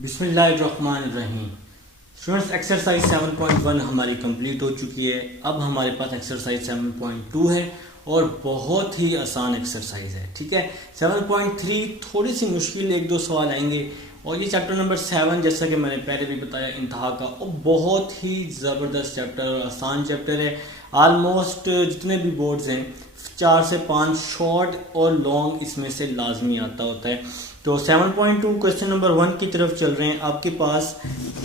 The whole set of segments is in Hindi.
बिस्मिल्लाहिर्रहमानिर्रहीम। स्टूडेंट्स, एक्सरसाइज 7.1 हमारी कंप्लीट हो चुकी है। अब हमारे पास एक्सरसाइज 7.2 है और बहुत ही आसान एक्सरसाइज है। ठीक है, 7.3 थोड़ी सी मुश्किल, एक दो सवाल आएंगे। और ये चैप्टर नंबर 7, जैसा कि मैंने पहले भी बताया, इंतहा का, और बहुत ही ज़बरदस्त चैप्टर और आसान चैप्टर है। आलमोस्ट जितने भी बोर्ड्स हैं 4 से 5 शॉर्ट और लॉन्ग इसमें से लाजमी आता होता है। तो 7.2 क्वेश्चन नंबर 1 की तरफ चल रहे हैं। आपके पास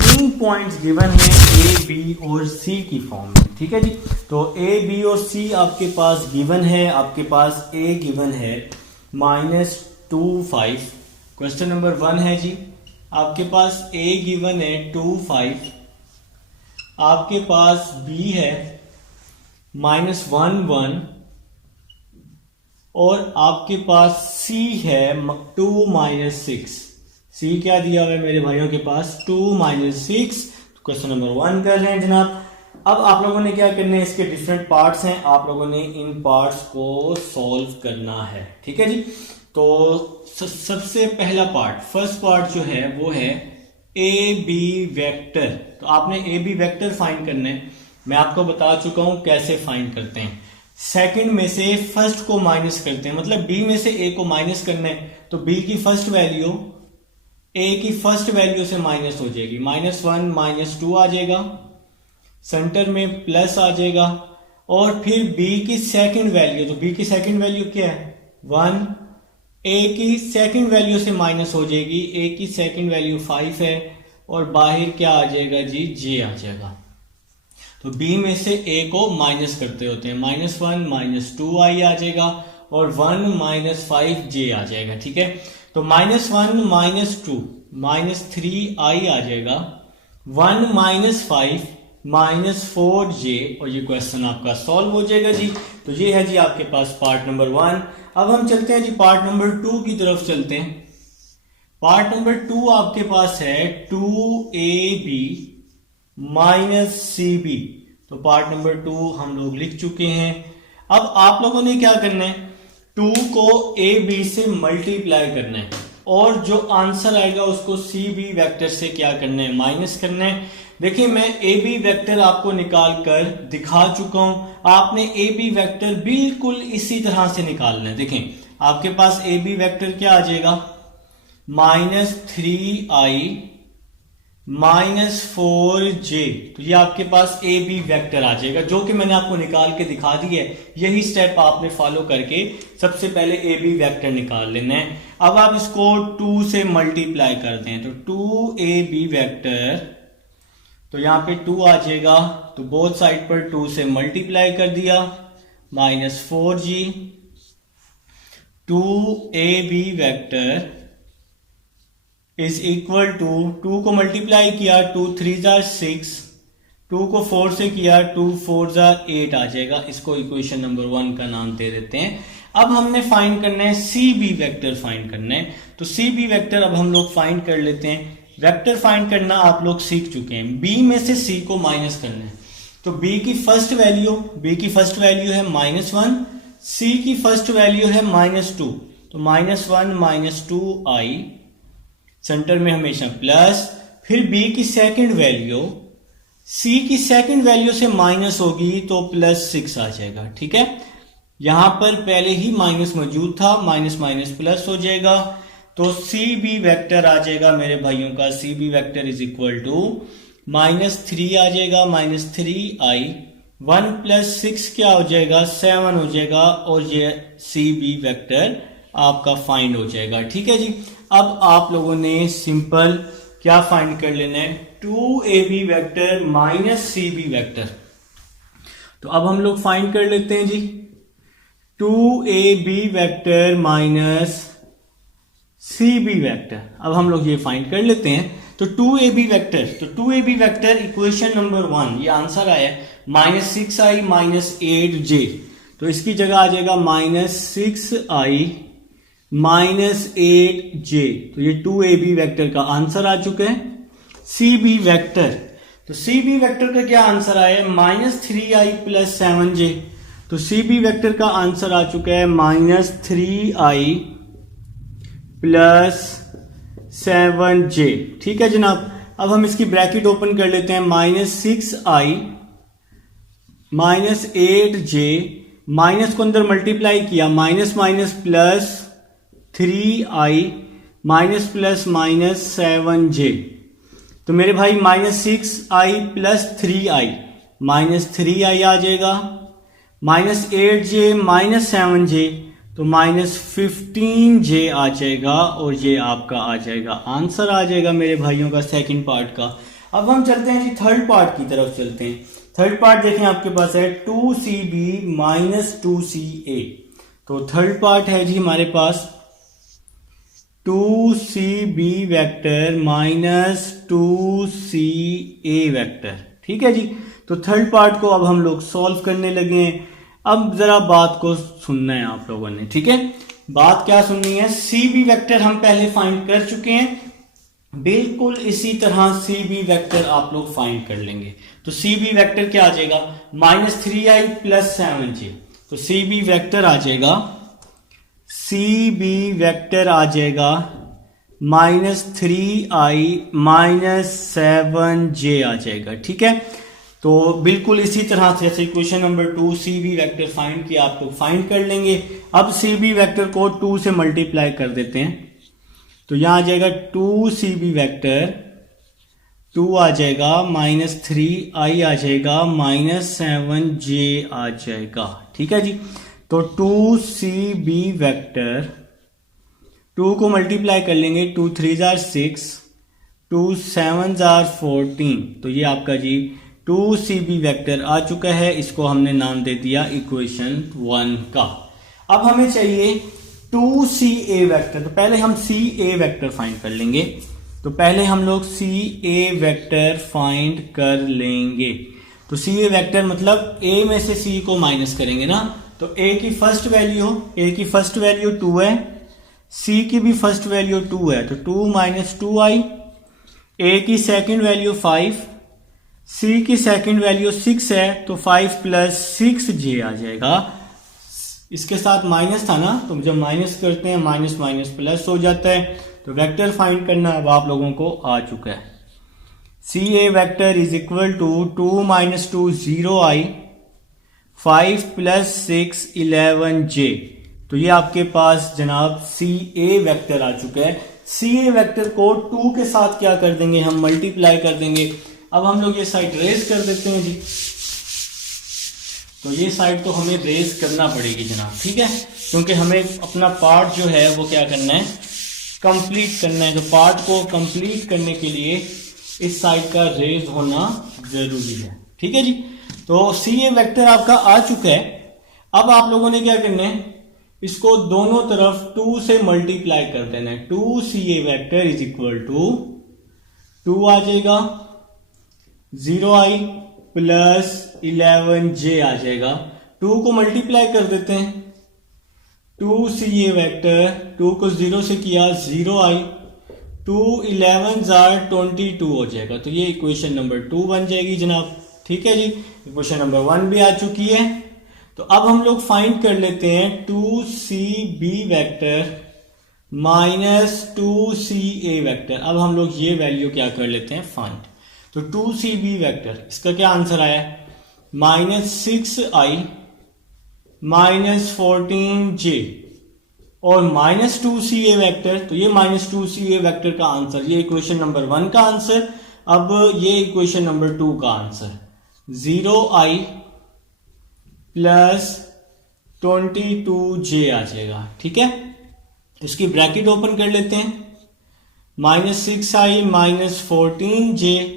3 पॉइंट्स गिवन है ए, बी और सी की फॉर्म में। ठीक है जी, तो ए, बी और सी आपके पास गिवन है। आपके पास ए गिवन है -2, 5। क्वेश्चन नंबर 1 है जी, आपके पास ए गिवन है 2, 5। आपके पास बी है -1, 1 और आपके पास सी है 2, -6। सी क्या दिया हुआ है मेरे भाइयों के पास? 2, -6। क्वेश्चन नंबर 1 कर रहे हैं जनाब। अब आप लोगों ने क्या करना है, इसके डिफरेंट पार्ट्स हैं, आप लोगों ने इन पार्ट्स को सॉल्व करना है। ठीक है जी, तो सबसे पहला पार्ट, फर्स्ट पार्ट जो है वो है ए बी वेक्टर। तो आपने ए बी वेक्टर फाइंड करना है। मैं आपको बता चुका हूं कैसे फाइंड करते हैं। सेकंड में से फर्स्ट को माइनस करते हैं, मतलब बी में से ए को माइनस करना है, तो बी की फर्स्ट वैल्यू ए की फर्स्ट वैल्यू से माइनस हो जाएगी। -1, -2 आ जाएगा, सेंटर में प्लस आ जाएगा। और फिर बी की सेकंड वैल्यू, तो बी की सेकंड वैल्यू क्या है? 1। ए की सेकंड वैल्यू से माइनस हो जाएगी, ए की सेकंड वैल्यू 5 है, और बाहर क्या आ जाएगा जी? जे आ जाएगा। तो बी में से ए को माइनस करते होते हैं, -1, -2 आई आ जाएगा, और 1 -5 जे आ जाएगा। ठीक है, तो -1 -2 -3 आई आ जाएगा, 1 -5 -4 जे, और ये क्वेश्चन आपका सॉल्व हो जाएगा जी। तो ये है जी आपके पास पार्ट नंबर 1। अब हम चलते हैं जी पार्ट नंबर 2 की तरफ चलते हैं। पार्ट नंबर 2 आपके पास है 2ab -cb। तो पार्ट नंबर 2 हम लोग लिख चुके हैं। अब आप लोगों ने क्या करना है, 2 को ए बी से मल्टीप्लाई करना है, और जो आंसर आएगा उसको सी बी वेक्टर से क्या करना है? माइनस करना है। देखिए, मैं ए बी वेक्टर आपको निकाल कर दिखा चुका हूं। आपने ए बी वेक्टर बिल्कुल इसी तरह से निकालना है। देखें, आपके पास ए बी वेक्टर क्या आ जाएगा? -3i -4j। तो ये आपके पास ए बी वेक्टर आ जाएगा, जो कि मैंने आपको निकाल के दिखा दी है। यही स्टेप आपने फॉलो करके सबसे पहले ए बी वेक्टर निकाल लेना है। अब आप इसको 2 से मल्टीप्लाई करते हैं, तो 2ab वेक्टर, तो यहां पे 2 आ जाएगा, तो बोथ साइड पर 2 से मल्टीप्लाई कर दिया, -4g। 2ab vector is equal to 2 को मल्टीप्लाई किया, 2 3 6, 2 को 4 से किया, 2 4 8 आ जाएगा। इसको इक्वेशन नंबर 1 का नाम दे देते हैं। अब हमने फाइंड करना है सी बी वेक्टर फाइंड करना है। तो सी बी वेक्टर अब हम लोग फाइंड कर लेते हैं। वेक्टर फाइंड करना आप लोग सीख चुके हैं। बी में से सी को माइनस करना है, तो बी की फर्स्ट वैल्यू है -1, सी की फर्स्ट वैल्यू है -2, तो -1 -2 आई, सेंटर में हमेशा प्लस। फिर बी की सेकंड वैल्यू सी की सेकंड वैल्यू से माइनस होगी, तो +6 आ जाएगा। ठीक है, यहां पर पहले ही माइनस मौजूद था, माइनस माइनस प्लस हो जाएगा, तो सी बी वेक्टर आ जाएगा मेरे भाइयों का। C B vector is equal to -3 आ जाएगा, -3i, 1 + 6 क्या हो जाएगा? 7 हो जाएगा, और ये सी बी वेक्टर आपका फाइंड हो जाएगा। ठीक है जी, अब आप लोगों ने सिंपल क्या फाइंड कर लेना है? 2ab vector -cb vector. तो अब हम लोग फाइंड कर लेते हैं जी, 2ab वेक्टर -cb वेक्टर। अब हम लोग ये फाइंड कर लेते हैं। तो 2ab वेक्टर इक्वेशन नंबर 1, ये आंसर आया -6i -8j। तो इसकी जगह आ जाएगा -6i -8j। तो ये 2ab वेक्टर का आंसर आ चुका है। cb वेक्टर, तो cb वेक्टर का क्या आंसर आया? -3i + 7j। तो cb वेक्टर का आंसर आ चुका है -3i + 7j। ठीक है जनाब, अब हम इसकी ब्रैकेट ओपन कर लेते हैं, -6i -8j, माइनस को अंदर मल्टीप्लाई किया, minus minus plus 3i minus plus minus 7j। तो मेरे भाई -6i plus 3i minus 3i आ जाएगा, -8j माइनस 7j तो -15j आ जाएगा, और ये आपका आ जाएगा आंसर आ जाएगा मेरे भाइयों का सेकंड पार्ट का। अब हम चलते हैं जी थर्ड पार्ट की तरफ चलते हैं। थर्ड पार्ट देखें आपके पास है 2cb माइनस 2ca। तो थर्ड पार्ट है जी हमारे पास 2cb vector minus 2ca vector. ठीक है जी, तो थर्ड पार्ट को अब हम लोग सॉल्व करने लगे हैं। अब जरा बात को सुनना है आप लोगों ने, ठीक है। बात क्या सुननी है, cb वेक्टर हम पहले फाइंड कर चुके हैं, बिल्कुल इसी तरह cb वेक्टर आप लोग फाइंड कर लेंगे। तो cb वेक्टर क्या आ जाएगा, -3i प्लस 7j। तो cb वेक्टर आ जाएगा, cb वेक्टर आ जाएगा -3i माइनस 7j आ जाएगा। ठीक है, तो बिल्कुल इसी तरह से जैसे question number 2 cb vector find किया आप लोग फाइंड कर लेंगे। अब cb वेक्टर को 2 से मल्टीप्लाई कर देते हैं, तो यहां आ जाएगा 2cb वेक्टर, 2 आ जाएगा, -3i आ जाएगा, -7j आ जाएगा। ठीक है जी, तो 2cb वेक्टर 2 को मल्टीप्लाई कर लेंगे, 2 3 जार 6, 2 7 जार 14, तो ये आपका जी 2cb वेक्टर आ चुका है। इसको हमने नाम दे दिया इक्वेशन 1 का। अब हमें चाहिए 2ca वेक्टर, तो पहले हम ca वेक्टर फाइंड कर लेंगे। तो पहले हम लोग ca वेक्टर फाइंड कर लेंगे। तो ca वेक्टर मतलब a में से c को माइनस करेंगे ना, तो a की फर्स्ट वैल्यू 2 है, c की भी फर्स्ट वैल्यू 2 है, तो 2 माइनस 2i, a की सेकंड वैल्यू 5, c की सेकंड वैल्यू 6 है, तो 5 प्लस 6j आ जाएगा। इसके साथ माइनस था ना, तो जब माइनस करते हैं माइनस माइनस प्लस हो जाता है। तो वेक्टर फाइंड करना अब आप लोगों को आ चुका है। ca vector is equal to 2 minus 2 0i, 5 plus 6 11j। तो ये आपके पास जनाब ca वेक्टर आ चुका है। ca वेक्टर को 2 के साथ क्या कर देंगे, हम मल्टीप्लाई कर देंगे। अब हम लोग ये साइड रेज कर देते हैं जी, तो ये साइड तो हमें रेज करना पड़ेगी जनाब, ठीक है, क्योंकि हमें अपना पार्ट जो है वो क्या करना है, कंप्लीट करना है। तो पार्ट को कंप्लीट करने के लिए इस साइड का रेज होना जरूरी है। ठीक है जी, तो ca वेक्टर आपका आ चुका है। अब आप लोगों ने क्या करना है, इसको दोनों तरफ 2 से मल्टीप्लाई कर देना है। 2ca vector is equal to 2 आ जाएगा, 0i प्लस 11j आ जाएगा। 2 को मल्टीप्लाई कर देते हैं, 2ca वेक्टर 2 को 0 से किया, 0i, 2 11 जार 22 हो जाएगा। तो ये इक्वेशन नंबर 2 बन जाएगी जनाब। ठीक है जी, इक्वेशन नंबर 1 भी आ चुकी है। तो अब हम लोग फाइंड कर लेते हैं 2cb vector minus 2ca vector. अब हम लोग ये वैल्यू क्या कर लेते हैं, फाइंड। तो 2cb वेक्टर, इसका क्या आंसर आया, -6i माइनस 14j, और -2ca वेक्टर, तो ये -2ca वेक्टर का आंसर, ये इक्वेशन नंबर 1 का आंसर। अब ये इक्वेशन नंबर 2 का आंसर, 0i प्लस 22j आ जाएगा। ठीक है, इसकी ब्रैकेट ओपन कर लेते हैं, -6i माइनस 14j,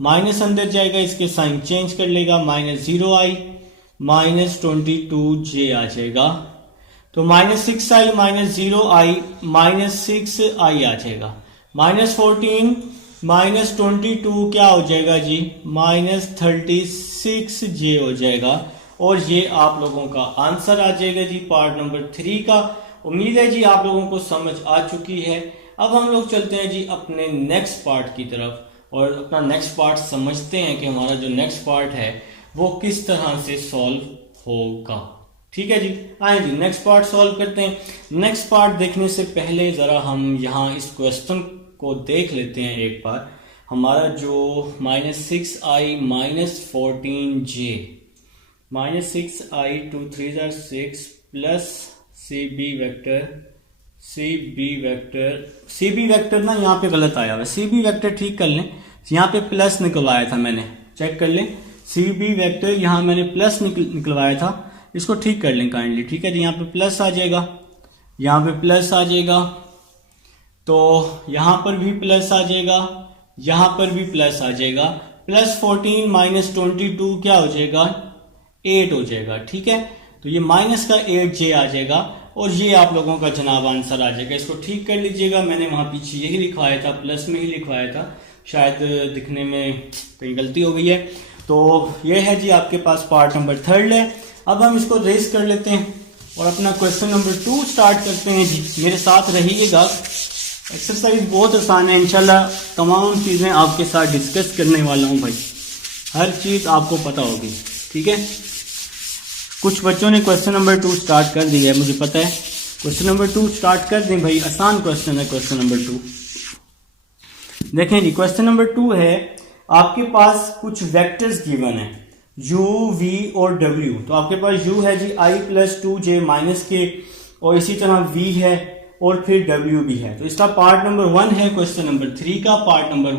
माइनस अंदर जाएगा, इसके साइन चेंज कर लेगा, -0i माइनस 22j आ जाएगा। तो -6i minus 0i minus 6i आ जाएगा, -14 माइनस 22 क्या हो जाएगा जी, -36j हो जाएगा। और ये आप लोगों का आंसर आ जाएगा जी पार्ट नंबर 3 का। उम्मीद है जी आप लोगों को समझ आ चुकी है। अब हम लोग चलते हैं जी अपने नेक्स्ट पार्ट की तरफ, और अपना नेक्स्ट पार्ट समझते हैं कि हमारा जो नेक्स्ट पार्ट है वो किस तरह से सॉल्व होगा। ठीक है जी। आए जी नेक्स्ट पार्ट सॉल्व करते हैं। नेक्स्ट पार्ट देखने से पहले ज़रा हम यहाँ इस क्वेश्चन को देख लेते हैं एक बार। हमारा जो -6i -14j -6i 2 3 6 प्लस सी बी वेक्टर ना यहाँ पे गलत आया हुआ। सी बी वेक्टर ठीक कर लें, यहाँ पे प्लस निकलवाया था मैंने, चेक कर लें। सी बी वेक्टर यहाँ मैंने प्लस निकलवाया था, इसको ठीक कर लें काइंडली। ठीक है जी, यहाँ पे प्लस आ जाएगा, यहाँ पे प्लस आ जाएगा, तो यहाँ पर भी प्लस आ जाएगा, यहाँ पर भी प्लस आ जाएगा। +14 -22 क्या हो जाएगा? 8 हो जाएगा। ठीक है, तो ये माइनस का 8j आ जाएगा और ये आप लोगों का जनाब आंसर आ जाएगा। इसको ठीक कर लीजिएगा, मैंने वहां पीछे यही लिखवाया था, प्लस में ही लिखवाया था, शायद दिखने में कहीं गलती हो गई है। तो ये है जी आपके पास पार्ट नंबर 3 है। अब हम इसको रेस कर लेते हैं और अपना क्वेश्चन नंबर 2 स्टार्ट करते हैं जी। मेरे साथ रहिएगा, एक्सरसाइज बहुत आसान है इंशाल्लाह। तमाम चीज़ें आपके साथ डिस्कस करने वाला हूँ भाई, हर चीज़ आपको पता होगी। ठीक है, कुछ बच्चों ने क्वेश्चन नंबर 2 स्टार्ट कर दिया है, मुझे पता है। क्वेश्चन नंबर 2 स्टार्ट कर दें भाई, आसान क्वेश्चन है क्वेश्चन नंबर 2। देखें जी, क्वेश्चन नंबर 2 है, आपके पास कुछ वेक्टर्स गिवन है u, v और w। तो आपके पास u है जी i + 2j -k, और इसी तरह v है और फिर w भी है। तो इसका पार्ट नंबर 1 है क्वेश्चन नंबर 3 का। पार्ट नंबर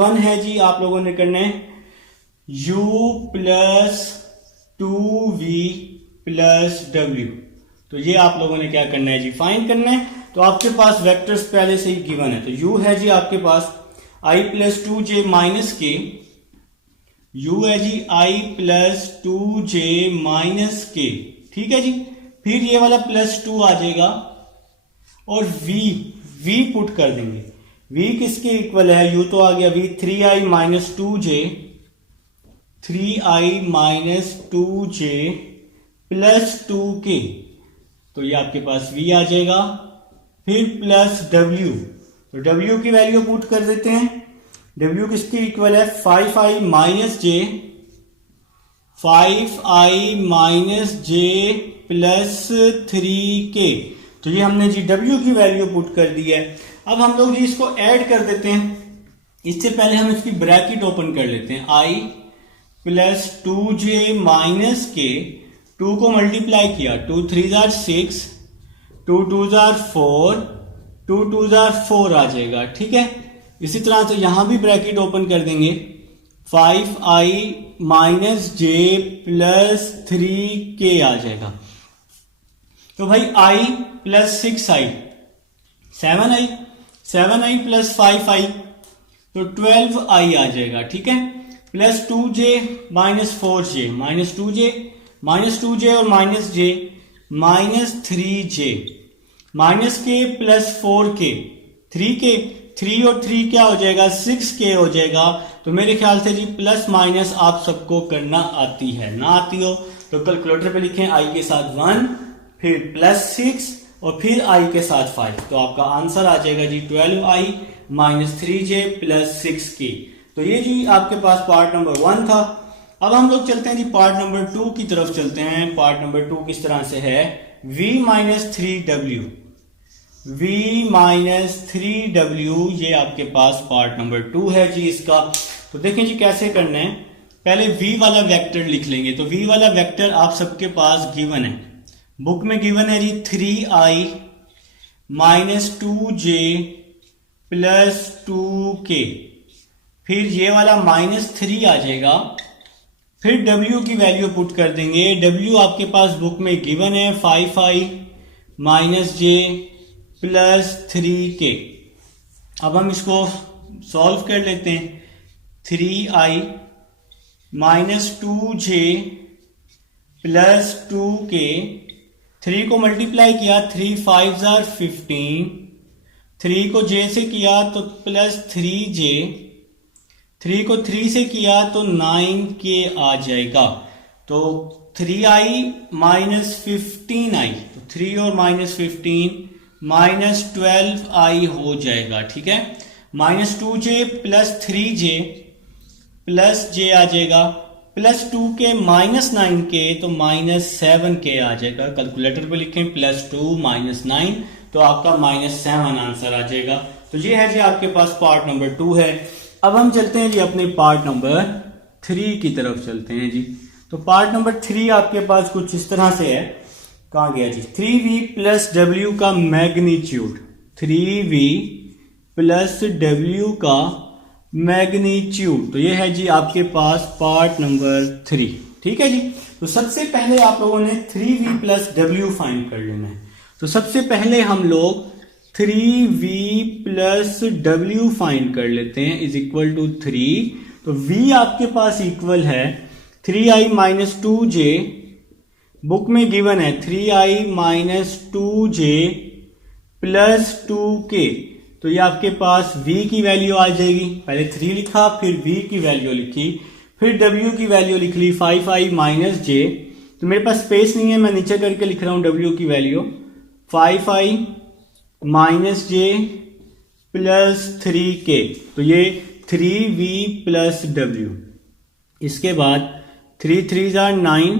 1 है जी, आप लोगों ने करना है u + 2v + w। तो ये आप लोगों ने क्या करना है जी, फाइंड करना है। तो आपके पास वेक्टर्स पहले से ही गिवन है। तो u है जी आपके पास i + 2j -k, u है जी i + 2j -k। ठीक है जी, फिर ये वाला +2 आ जाएगा और v पुट कर देंगे। v किसके इक्वल है? u तो आ गया v 3i - 2j + 2k। तो ये आपके पास v आ जाएगा, फिर प्लस w। तो w की वैल्यू पुट कर देते हैं। w किसके इक्वल है? 5i j + 3k। तो ये हमने जी w की वैल्यू पुट कर दी है। अब हम लोग जी इसको ऐड कर देते हैं। इससे पहले हम इसकी ब्रैकेट ओपन कर लेते हैं। i + 2j -k, 2 को मल्टीप्लाई किया, 2 3 6, 2 2 4, 2 2 4 आ जाएगा। ठीक है, इसी तरह से यहां भी ब्रैकेट ओपन कर देंगे। 5i - j + 3k आ जाएगा। तो भाई i + 6i 7i, 7i + 5i तो 12i आ जाएगा। ठीक है, + 2j - 4j -2j और -j -3j -k + 4k 3k, 3 और 3 क्या हो जाएगा? 6k हो जाएगा। तो मेरे ख्याल से जी प्लस माइनस आप सबको करना आती है, ना आती हो तो कैलकुलेटर पे लिखें i के साथ 1, फिर +6 और फिर i के साथ 5। तो आपका आंसर आ जाएगा जी 12i - 3j + 6k। तो ये जी आपके पास पार्ट नंबर 1 था। अब हम लोग चलते हैं जी पार्ट नंबर 2 की तरफ चलते हैं। पार्ट नंबर 2 किस तरह से है? v - 3w, ये आपके पास पार्ट नंबर 2 है जी इसका। तो देखें जी कैसे करना है। पहले v वाला वेक्टर लिख लेंगे। तो v वाला वेक्टर आप सबके पास गिवन है, बुक में गिवन है जी 3i - 2j + 2k। फिर ये वाला -3 आ जाएगा, फिर w की वैल्यू पुट कर देंगे। w आपके पास बुक में गिवन है 5i - j + 3k। अब हम इसको सॉल्व कर लेते हैं। 3i - 2j + 2k, 3 को मल्टीप्लाई किया, 3 5 15, 3 को j से किया तो +3j, 3 को 3 से किया तो 9k आ जाएगा। तो 3i - 15i, तो 3 और -15 -12i हो जाएगा। ठीक है, -2j + 3j + j आ जाएगा +2 के -9 के तो -7 के आ जाएगा। कैलकुलेटर पे लिखें +2 -9 तो आपका -7 आंसर आ जाएगा। तो ये है जी आपके पास पार्ट नंबर 2 है। अब हम चलते हैं जी अपने पार्ट नंबर 3 की तरफ चलते हैं जी। तो पार्ट नंबर 3 आपके पास कुछ इस तरह से है। कहाँ गया जी? 3v + w का मैग्नीट्यूड, 3v + w का मैग्नीट्यूड। तो ये है जी आपके पास पार्ट नंबर 3। ठीक है जी। तो सबसे पहले आप लोगों ने 3v + w फाइंड कर लेना है। तो सबसे पहले हम लोग 3v + w फाइंड कर लेते हैं = 3। तो v आपके पास इक्वल है 3i - 2j, बुक में गिवन है 3i - 2j + 2k। तो ये आपके पास v की वैल्यू आ जाएगी। पहले 3 लिखा, फिर v की वैल्यू लिखी, फिर w की वैल्यू लिख ली 5i - j। तो मेरे पास स्पेस नहीं है, मैं नीचे करके लिख रहा हूं w की वैल्यू 5i - j + 3k। तो ये 3v + w। इसके बाद 3 3s are 9,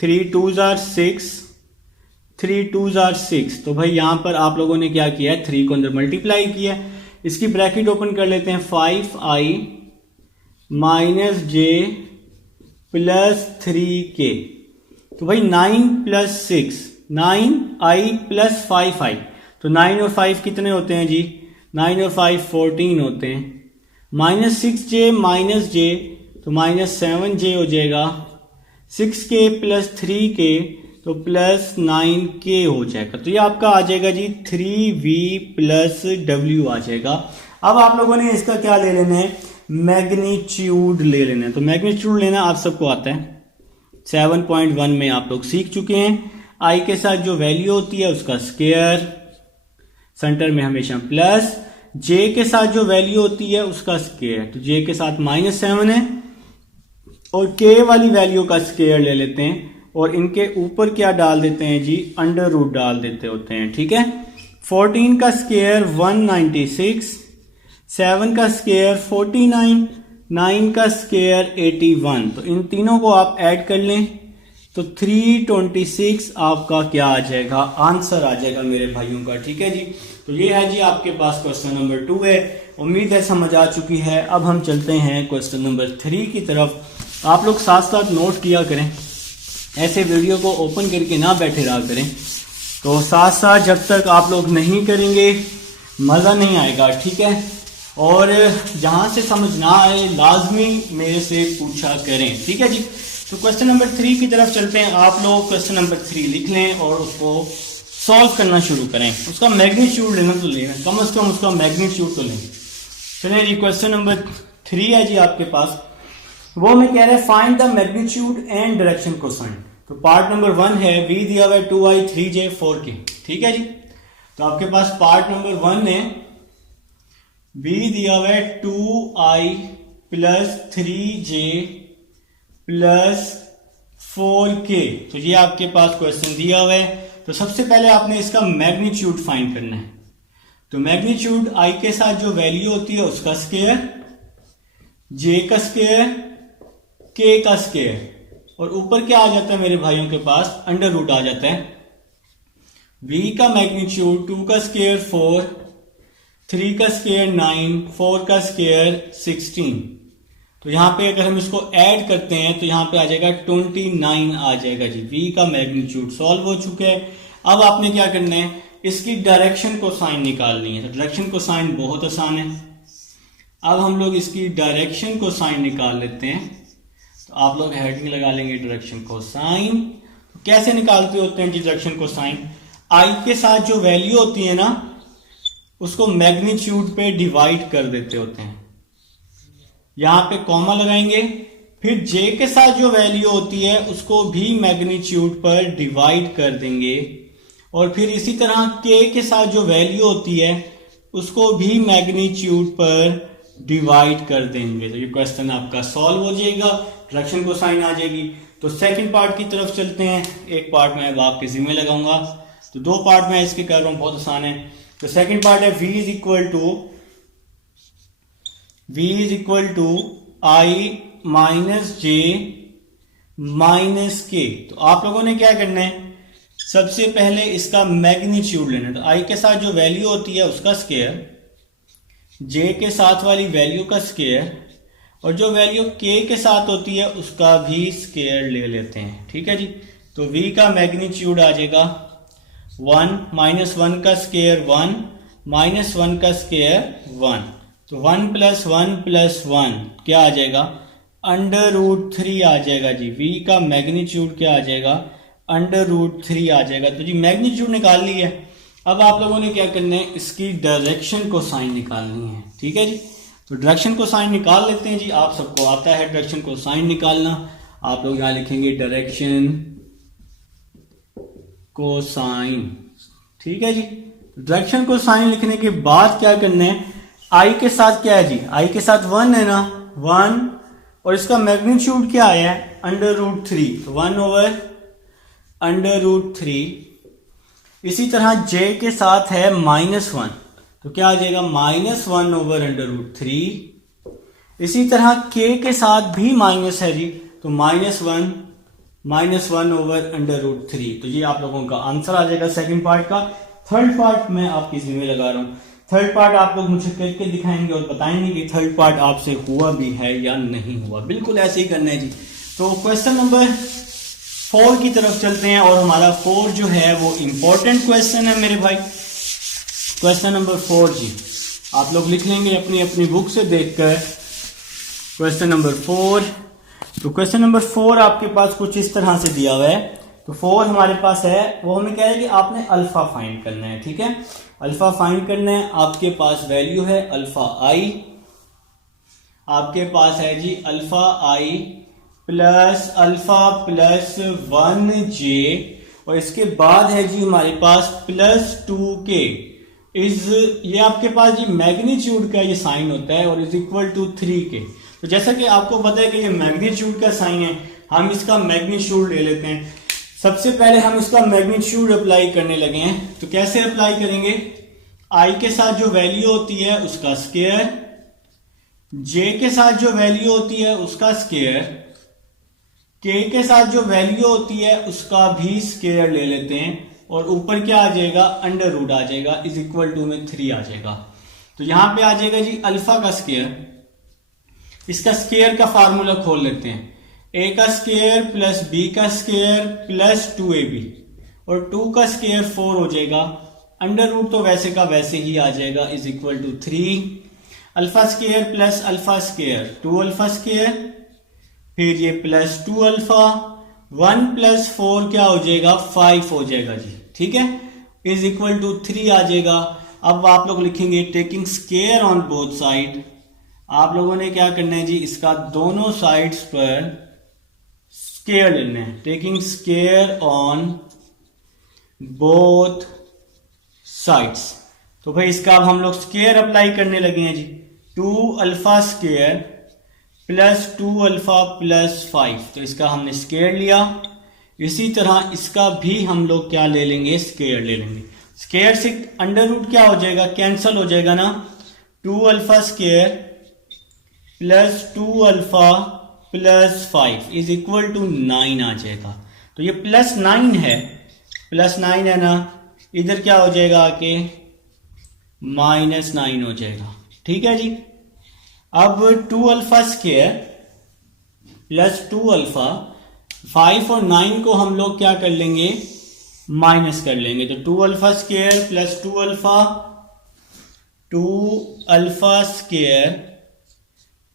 3 2s are 6, 3 2s are 6। तो भाई यहां पर आप लोगों ने क्या किया है? 3 को अंदर मल्टीप्लाई किया। इसकी ब्रैकेट ओपन कर लेते हैं 5i - j + 3k। तो भाई 9 + 6, 9i + 5i। तो 9 और 5 कितने होते हैं जी? 9 और 5 14 होते हैं। -6j - j तो -7j हो जाएगा। 6k + 3k तो +9k हो जाएगा। तो ये आपका आ जाएगा जी 3v + w आ जाएगा। अब आप लोगों ने इसका क्या ले लेना है? मैग्नीट्यूड ले लेना है। तो मैग्नीट्यूड लेना आप सबको आता है, 7.1 में आप लोग सीख चुके हैं। i के साथ जो वैल्यू होती है उसका स्क्वायर, सेंटर में हमेशा प्लस, j के साथ जो वैल्यू होती है उसका स्क्वायर। तो j के साथ -7 है और k वाली वैल्यू का स्क्वायर ले लेते हैं और इनके ऊपर क्या डाल देते हैं जी? √ डाल देते होते हैं। ठीक है। 14 का स्क्वायर 196, 7 का स्क्वायर 49, 9 का स्क्वायर 81। तो इन तीनों को आप ऐड कर लें तो 326 आपका क्या आ जाएगा? आंसर आ जाएगा मेरे भाइयों का। ठीक है जी। तो ये है जी आपके पास क्वेश्चन नंबर 2 है। उम्मीद है समझ आ चुकी है। अब हम चलते हैं क्वेश्चन नंबर 3 की तरफ। आप लोग साथ साथ नोट किया करें, ऐसे वीडियो को ओपन करके ना बैठे रहा करें। तो साथ साथ जब तक आप लोग नहीं करेंगे मज़ा नहीं आएगा। ठीक है। और जहां से समझ ना आए लाजमी मेरे से पूछा करें। ठीक है जी। तो क्वेश्चन नंबर 3 की तरफ चलते हैं। आप लोग क्वेश्चन नंबर 3 लिख लें और उसको सॉल्व करना शुरू करें। उसका मैग्नीट्यूड लेना तो लेना, कम से कम उसका मैग्नीट्यूड तो लें। चलिए जी, क्वेश्चन नंबर 3 है जी आपके पास। वो मैं कह रहा है find the magnitude and direction cosine. तो पार्ट नंबर 1 है, v दिया हुआ है 2i 3j 4k। ठीक है जी। तो आपके पास पार्ट नंबर 1 है, v दिया हुआ है 2i + 3j + 4k। तो ये आपके पास क्वेश्चन दिया हुआ है। तो सबसे पहले आपने इसका मैग्नीट्यूड फाइंड करना है। तो मैग्नीट्यूड i के साथ जो वैल्यू होती है उसका स्क्वायर, j का स्क्वायर, k का स्क्वायर और ऊपर क्या आ जाता है मेरे भाइयों के पास? √ आ जाता है। v का मैग्नीट्यूड 2 का स्क्वायर 4, 3 का स्क्वायर 9, 4 का स्क्वायर 16। तो यहां पे अगर हम इसको ऐड करते हैं तो यहां पे आ जाएगा 29 आ जाएगा जी। v का मैग्नीट्यूड सॉल्व हो चुका है। अब आपने क्या करना है? इसकी डायरेक्शन को साइन निकालनी है। तो डायरेक्शन को साइन बहुत आसान है। अब हम लोग इसकी डायरेक्शन को साइन निकाल लेते हैं। तो आप लोग हेडिंग लगा लेंगे डायरेक्शन को साइन। तो कैसे निकालते होते हैं डायरेक्शन को साइन? आई के साथ जो वैल्यू होती है ना उसको मैग्नीट्यूड पे डिवाइड कर देते होते हैं। यहां पे कॉमा लगाएंगे, फिर जे के साथ जो वैल्यू होती है उसको भी मैग्नीट्यूड पर डिवाइड कर देंगे और फिर इसी तरह के साथ जो वैल्यू होती है उसको भी मैग्नीट्यूड पर डिवाइड कर देंगे। तो ये क्वेश्चन आपका सॉल्व हो जाएगा, डायरेक्शन को साइन आ जाएगी। तो सेकंड पार्ट की तरफ चलते हैं। एक पार्ट मैं आपके जिम्मे लगाऊंगा, तो 2 पार्ट मैं इसके कर रहा हूं, बहुत आसान है। तो सेकंड पार्ट है v is equal to i minus J minus K. तो आप लोगों ने क्या करना है, सबसे पहले इसका मैग्नीट्यूड लेना है। तो आई के साथ जो वैल्यू होती है उसका स्क्वायर, जे के साथ वाली वैल्यू का स्क्वायर, और जो वैल्यू के के साथ होती है उसका भी स्क्वायर ले लेते हैं। ठीक है जी। तो v का मैग्नीट्यूड आ जाएगा 1 माइनस 1 का स्क्वायर 1 माइनस 1 का स्क्वायर 1। तो 1 प्लस 1 प्लस 1 क्या आ जाएगा, √3 आ जाएगा जी। v का मैग्नीट्यूड क्या आ जाएगा, √3 आ जाएगा। तो जी मैग्नीट्यूड निकाल ली है। अब आप लोगों ने क्या करना है, इसकी डायरेक्शन को साइन निकालनी है। ठीक है जी। तो डायरेक्शन को साइन निकाल लेते हैं जी। आप सबको आता है डायरेक्शन को साइन निकालना। आप लोग यहां लिखेंगे डायरेक्शन को साइन। ठीक है जी। डायरेक्शन को साइन लिखने के बाद क्या करना है, आई के साथ क्या है जी, आई के साथ 1 है ना, 1, और इसका मैग्नीट्यूड क्या आया है, √3, 1/√3। इसी तरह j के साथ है -1, तो क्या आ जाएगा, -1/√3। इसी तरह k के साथ भी माइनस है जी, तो -1/√3। तो ये आप लोगों का आंसर आ जाएगा सेकंड पार्ट का। थर्ड पार्ट मैं आपकी जिम्मे लगा रहा हूं। थर्ड पार्ट आप लोग मुझे करके दिखाएंगे और बताएंगे कि थर्ड पार्ट आपसे हुआ भी है या नहीं हुआ। बिल्कुल ऐसे ही करना है जी। तो क्वेश्चन नंबर 4 की तरफ चलते हैं, और हमारा 4 जो है वो इंपॉर्टेंट क्वेश्चन है मेरे भाई। क्वेश्चन नंबर 4 जी आप लोग लिख लेंगे अपनी अपनी बुक से देखकर। Question number 4। तो क्वेश्चन नंबर 4 आपके पास कुछ इस तरह से दिया हुआ है। तो 4 हमारे पास है, वो हमें कह रहा है कि आपने अल्फा फाइंड करना है। ठीक है, अल्फा फाइंड करना है। आपके पास वैल्यू है अल्फा आई, आपके पास है जी अल्फा आई प्लस अल्फा प्लस 1j, और इसके बाद है जी हमारे पास प्लस 2k इज, ये आपके पास जी मैग्नीट्यूड का ये साइन होता है, और इज इक्वल टू 3k। तो जैसा कि आपको पता है कि ये मैग्नीट्यूड का साइन है, हम इसका मैग्नीट्यूड ले लेते हैं। सबसे पहले हम इसका मैग्नीट्यूड अप्लाई करने लगे हैं। तो कैसे अप्लाई करेंगे, आई के साथ जो वैल्यू होती है उसका स्क्वायर, जे के साथ जो वैल्यू होती है उसका स्क्वायर, के के साथ जो वैल्यू होती है उसका भी स्क्वायर ले लेते हैं, और ऊपर क्या आ जाएगा, अंडर रूट आ जाएगा, इज इक्वल टू में 3 आ जाएगा। तो यहां पे आ जाएगा जी अल्फा का स्क्वायर, इसका स्क्वायर का फार्मूला खोल लेते हैं, a का स्क्वायर प्लस b का स्क्वायर प्लस 2ab, और 2 का स्क्वायर 4 हो जाएगा, अंडर रूट तो वैसे का वैसे ही आ जाएगा, is equal to 3। Alpha square plus alpha square 2 alpha square, फिर ये प्लस 2 अल्फा, 1 प्लस 4 क्या हो जाएगा, 5 हो जाएगा जी। ठीक है, इज इक्वल टू 3 आ जाएगा। अब आप लोग लिखेंगे taking square on both side. आप लोगों ने क्या करना है जी, इसका दोनों साइड्स पर स्क्वायर लेना है। Taking square on both sides. तो भाई इसका अब हम लोग स्क्वायर अप्लाई करने लगे हैं जी। 2 alpha square plus 2 alpha plus 5, तो इसका हमने स्क्वायर लिया। इसी तरह इसका भी हम लोग क्या ले लेंगे, स्क्वायर ले लेंगे। स्क्वायर से अंडर रूट क्या हो जाएगा, कैंसल हो जाएगा ना। 2 alpha square plus 2 alpha plus 5 is equal to 9 आ जाएगा। तो ये प्लस 9 है, प्लस 9 है ना, इधर क्या हो जाएगा आके -9 हो जाएगा। ठीक है जी। अब 2 अल्फा स्क्वायर प्लस 2 अल्फा, 5 और 9 को हम लोग क्या कर लेंगे, माइनस कर लेंगे। तो 2 alpha square plus 2 alpha, 2 alpha square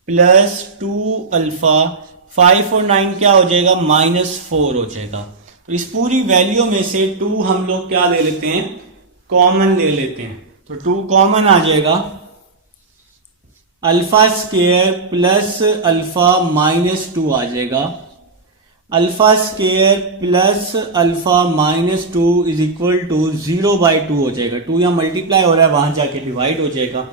plus 2 alpha, 5 और 9 क्या हो जाएगा, -4 हो जाएगा। तो इस पूरी वैल्यू में से 2 हम लोग क्या ले लेते हैं, कॉमन ले लेते हैं। तो 2 कॉमन आ जाएगा, अल्फा स्क्वायर प्लस अल्फा -2 आ जाएगा। Alpha square plus alpha -2 is equal to 0/2 हो जाएगा। 2 यहाँ मल्टीप्लाई हो रहा है, वहां जाके डिवाइड हो जाएगा।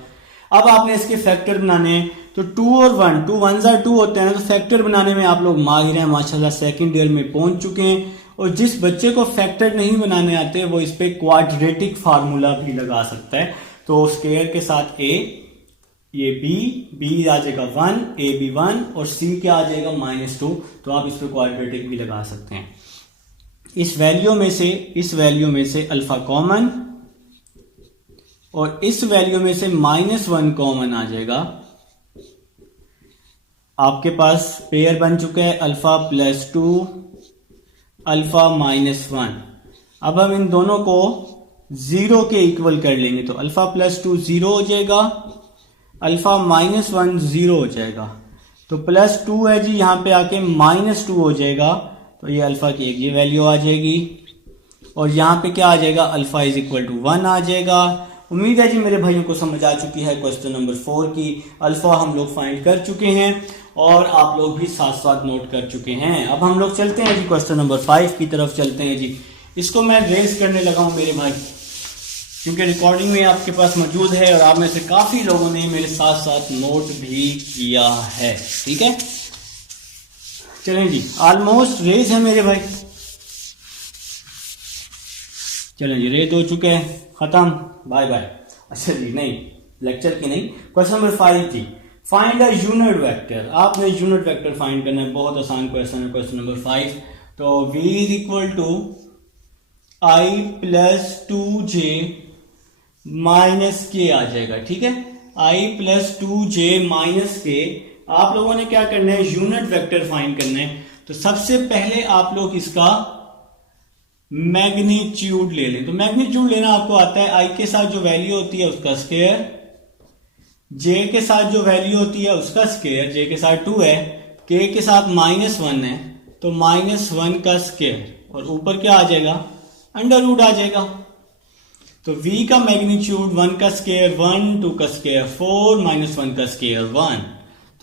अब आपने इसके फैक्टर बनाने हैं, तो 2 और 1, 2 1s are 2 होते हैं ना, तो फैक्टर बनाने में आप लोग माहिर हैं माशाल्लाह, सेकंड ईयर में पहुंच चुके हैं। और जिस बच्चे को फैक्टर नहीं बनाने आते वो इस पे क्वाड्रेटिक फार्मूला भी लगा सकता है। तो स्क्वायर के साथ a ये बी आ जाएगा 1, ए बी 1 और सी क्या आ जाएगा -2। तो आप इस पर क्वाड्रेटिक भी लगा सकते हैं। इस वैल्यू में से अल्फा कॉमन और इस वैल्यू में से -1 कॉमन आ जाएगा। आपके पास पेयर बन चुका है अल्फा +2 अल्फा -1। अब हम इन दोनों को 0 के इक्वल कर लेंगे तो अल्फा +2 0 हो जाएगा, अल्फा -1 0 हो जाएगा। तो +2 है जी, यहां पे आके -2 हो जाएगा। तो ये अल्फा की एक ये वैल्यू आ जाएगी और यहां पे क्या आ जाएगा, अल्फा = 1 आ जाएगा। उम्मीद है जी मेरे भाइयों को समझ आ चुकी है क्वेश्चन नंबर 4 की। अल्फा हम लोग फाइंड कर चुके हैं और आप लोग भी साथ साथ नोट कर चुके हैं। अब हम लोग चलते हैं जी क्वेश्चन नंबर 5 की तरफ चलते हैं जी। इसको मैं रेस करने लगा हूं मेरे भाई, क्योंकि रिकॉर्डिंग में आपके पास मौजूद है और आप में से काफी लोगों ने मेरे साथ साथ नोट भी किया है। ठीक है, चलें जी, ऑलमोस्ट रेस है मेरे भाई। चलें जी, रेस हो चुके हैं, खत्म, बाय बाय। अच्छा जी, नहीं लेक्चर की नहीं, क्वेश्चन नंबर 5 जी, फाइंड अ यूनिट वेक्टर। आपने यूनिट वेक्टर फाइंड करना है, बहुत आसान क्वेश्चन है क्वेश्चन नंबर 5। तो v = i + 2j - k आ जाएगा। ठीक है, i + 2j - k। आप लोगों ने क्या करना है, यूनिट वेक्टर फाइंड करना है। तो सबसे पहले आप लोग इसका मैग्नीट्यूड ले लें। तो मैग्नीट्यूड लेना आपको आता है, i के साथ जो वैल्यू होती है उसका स्क्वायर, j के साथ जो वैल्यू होती है उसका स्क्वायर, j के साथ 2 है, k के साथ -1 है तो -1 का स्क्वायर और ऊपर क्या आ जाएगा, अंडर रूट आ जाएगा। तो v का मैग्नीट्यूड 1 का स्क्वायर 1, 2 का स्क्वायर 4, -1 का स्क्वायर 1,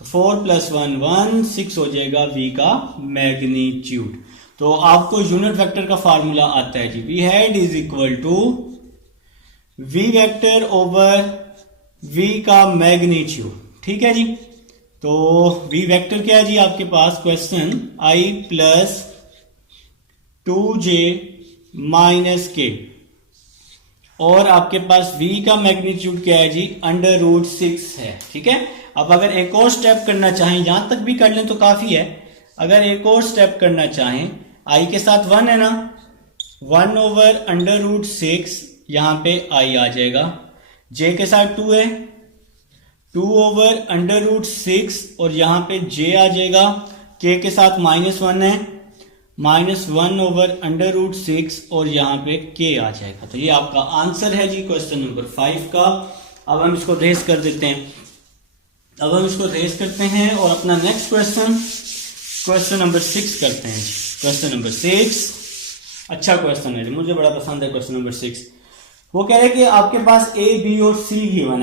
तो 4 + 1 1 6 हो जाएगा v का मैग्नीट्यूड। तो आपको यूनिट वेक्टर का फार्मूला आता है जी, v head = v vector over v का मैग्नीट्यूड। ठीक है जी, तो v वेक्टर क्या है जी आपके पास, क्वेश्चन i + 2j - k और आपके पास v का मैग्नीट्यूड क्या है जी, √6 है। ठीक है, अब अगर एक और स्टेप करना चाहें, यहां तक भी कर लें तो काफी है। अगर एक और स्टेप करना चाहें, i के साथ 1 है ना, 1/√6 यहां पे i आ जाएगा। j के साथ 2 है, 2/√6 और यहां पे j आ जाएगा। k के साथ -1 है, -1/√6 और यहां पे k आ जाएगा। तो ये आपका आंसर है जी क्वेश्चन नंबर 5 का। अब हम इसको रेस कर देते हैं, और अपना नेक्स्ट क्वेश्चन नंबर 6 करते हैं। क्वेश्चन नंबर 6 अच्छा क्वेश्चन है, मुझे बड़ा पसंद है क्वेश्चन नंबर 6। वो कह रहे हैं कि आपके पास ए बी और सी गिवन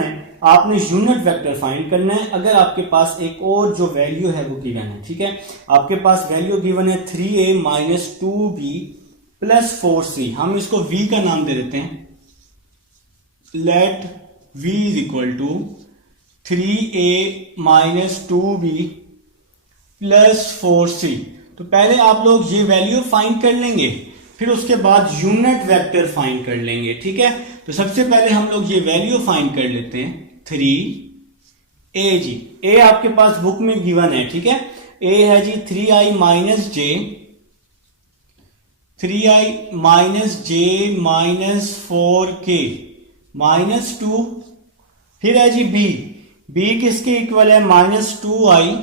है, आपने यूनिट वेक्टर फाइंड करना है। अगर आपके पास एक और जो वैल्यू है वो गिवन है, ठीक है, आपके पास वैल्यू गिवन है 3a - 2b + 4c। हम इसको v का नाम दे देते हैं। Let v = 3a - 2b + 4c। तो पहले आप लोग ये वैल्यू फाइंड कर लेंगे, फिर उसके बाद यूनिट वेक्टर फाइंड कर लेंगे। ठीक है, तो सबसे पहले हम लोग ये वैल्यू फाइंड कर लेते हैं 3a जी। a आपके पास बुक में गिवन है, ठीक है, a है जी 3i - j -4k -2। फिर है जी b किसके इक्वल है, -2i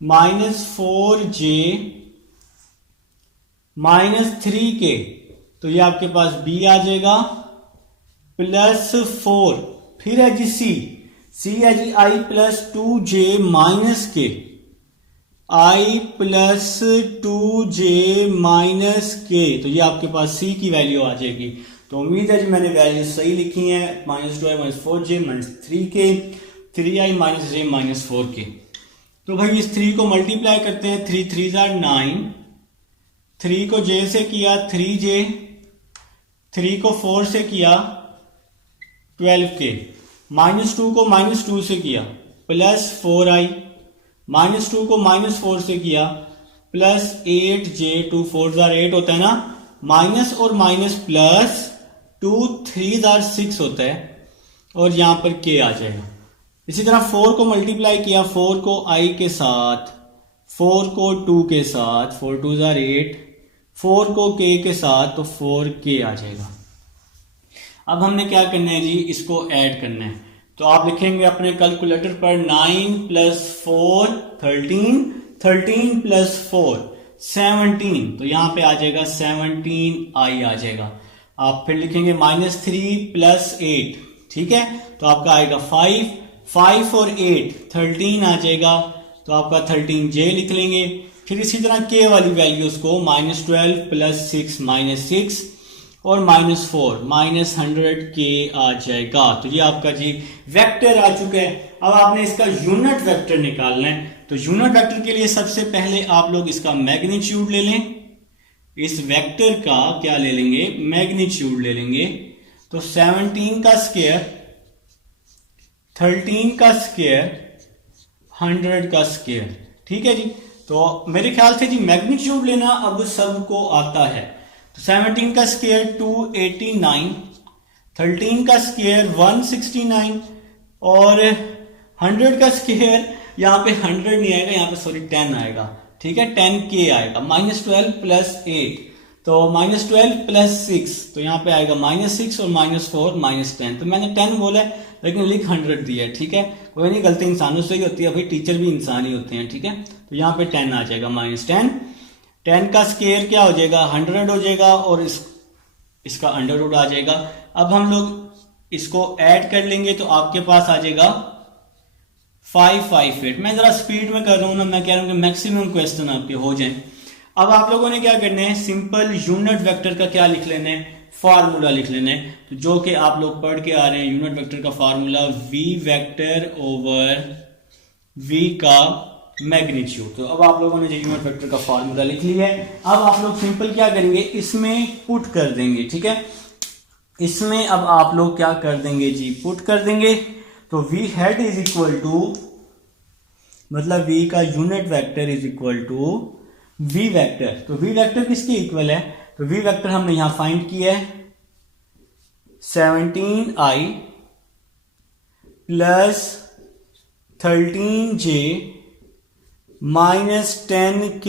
-4j -3k। तो ये आपके पास b आ जाएगा +4। फिर है जी c है जी i + 2j - k, i + 2j - k। तो ये आपके पास c की वैल्यू आ जाएगी। तो उम्मीद है जी मैंने वैल्यू सही लिखी है, -2i - 4j -3k, 3i - j -4k। तो भाई इस 3 को मल्टीप्लाई करते हैं, 3 3 = 9, 3 को j से किया 3j, 3 को 4 से किया 12k, -2 को -2 से किया +4i, -2 को -4 से किया +8j, 2 4 = 8 होता है ना, माइनस और माइनस प्लस, 2 3 = 6 होता है और यहाँ पर k आ जाएगा। इसी तरह 4 को मल्टीप्लाई किया, 4 को I के साथ, 4 को 2 के साथ, 4 2 जार 8, 4 को k के साथ, तो 4k आ जाएगा। अब हमने क्या करना है जी, इसको ऐड करना है। तो आप लिखेंगे अपने कैलकुलेटर पर 9 + 4 13, 13 + 4 17, तो यहां पे आ जाएगा 17i आ जाएगा। आप फिर लिखेंगे -3 + 8, ठीक है, तो आपका आएगा 5, 5 और 8 13 आ जाएगा, तो आपका 13j लिख लेंगे। फिर इसी तरह k वाली वैल्यूज को -12 + 6 -6 और -4 -100k आ जाएगा। तो ये आपका जी वेक्टर आ चुका है। अब आपने इसका यूनिट वेक्टर निकालना है। तो यूनिट वेक्टर के लिए सबसे पहले आप लोग इसका मैग्नीट्यूड ले लें। इस वेक्टर का क्या ले लेंगे, मैग्नीट्यूड ले लेंगे। तो 17 का स्क्वायर, 13 का स्क्वायर, 100 का स्क्वायर, ठीक है जी। तो मेरे ख्याल से जी मैग्नीट्यूड लेना अब सबको आता है। तो 17 का स्क्वायर 289, 13 का स्क्वायर 169 और 100 का स्क्वायर, यहाँ पे 100 नहीं आएगा, यहाँ पे सॉरी 10 आएगा, ठीक है, 10k आएगा। -12 + 8, तो -12 + 6, तो यहाँ पे आएगा -6 और -4 -10। तो मैंने 10 बोला है लेकिन लिख 100 दिया है, ठीक है, कोई नहीं, गलती इंसानों से ही होती है, भाई टीचर भी इंसान ही होते हैं, ठीक है। तो यहाँ पे 10 आ जाएगा, -10, 10 का स्क्वायर क्या हो जाएगा, 100 हो जाएगा और इसका अंडर आ जाएगा। अब हम लोग इसको ऐड कर लेंगे तो आपके पास आ जाएगा 558। मैं जरा स्पीड में कर रहा हूं ना, मैं कह रहा हूं कि मैक्सिमम क्वेश्चन आपके हो जाएं। अब आप लोगों ने क्या करना है, सिंपल यूनिट वेक्टर का क्या लिख लेना है, फार्मूला लिख लेना है। तो जो कि आप लोग पढ़ के आ रहे हैं, यूनिट वेक्टर का formula v vector over v का मैग्नीट्यूड। तो अब आप लोगों ने जो यूनिट वेक्टर का फार्मूला लिख लिया है, अब आप लोग सिंपल क्या करेंगे, इसमें पुट कर देंगे, ठीक है। इसमें अब आप लोग क्या कर देंगे जी, पुट कर देंगे। तो v head is equal to, मतलब v का unit vector is equal to v vector. तो v वेक्टर किसके इक्वल है, तो v वेक्टर हमने यहां फाइंड किया है 17i + 13j -10k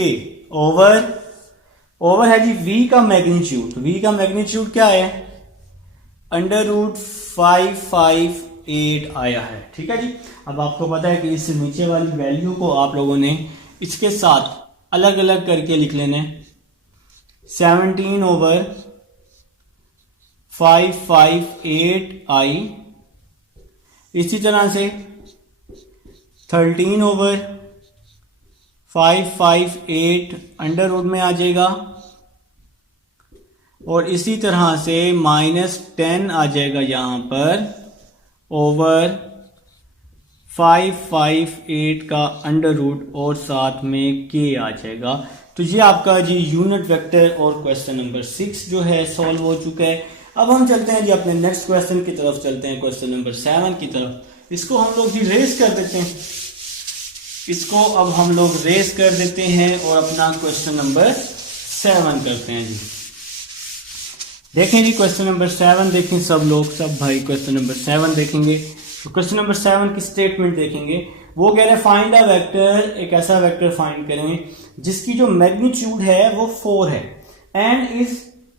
ओवर है जी v का मैग्नीट्यूड। तो v का मैग्नीट्यूड क्या है, √558 आया है, ठीक है जी। अब आपको पता है कि इस नीचे वाली वैल्यू को आप लोगों ने इसके साथ अलग अलग करके लिख लेने, 17/558i, इसी तरह से 13/558 अंडर रूट में आ जाएगा, और इसी तरह से -10 आ जाएगा यहां पर ओवर 558 का अंडर रूट और साथ में k आ जाएगा। तो ये आपका जी यूनिट वेक्टर और क्वेश्चन नंबर 6 जो है सॉल्व हो चुका है। अब हम चलते हैं जी अपने नेक्स्ट क्वेश्चन की तरफ, चलते हैं क्वेश्चन नंबर 7 की तरफ। इसको हम लोग जी रेस कर देते हैं, इसको अब हम लोग रेस कर देते हैं और अपना क्वेश्चन नंबर 7 करते हैं जी। देखें जी क्वेश्चन नंबर 7 देखें सब लोग, सब भाई क्वेश्चन नंबर 7 देखेंगे। तो क्वेश्चन नंबर 7 की स्टेटमेंट देखेंगे। वो कह रहे हैं फाइंड अ वेक्टर, एक ऐसा वेक्टर फाइंड करें जिसकी जो मैग्नीट्यूड है वो 4 है and is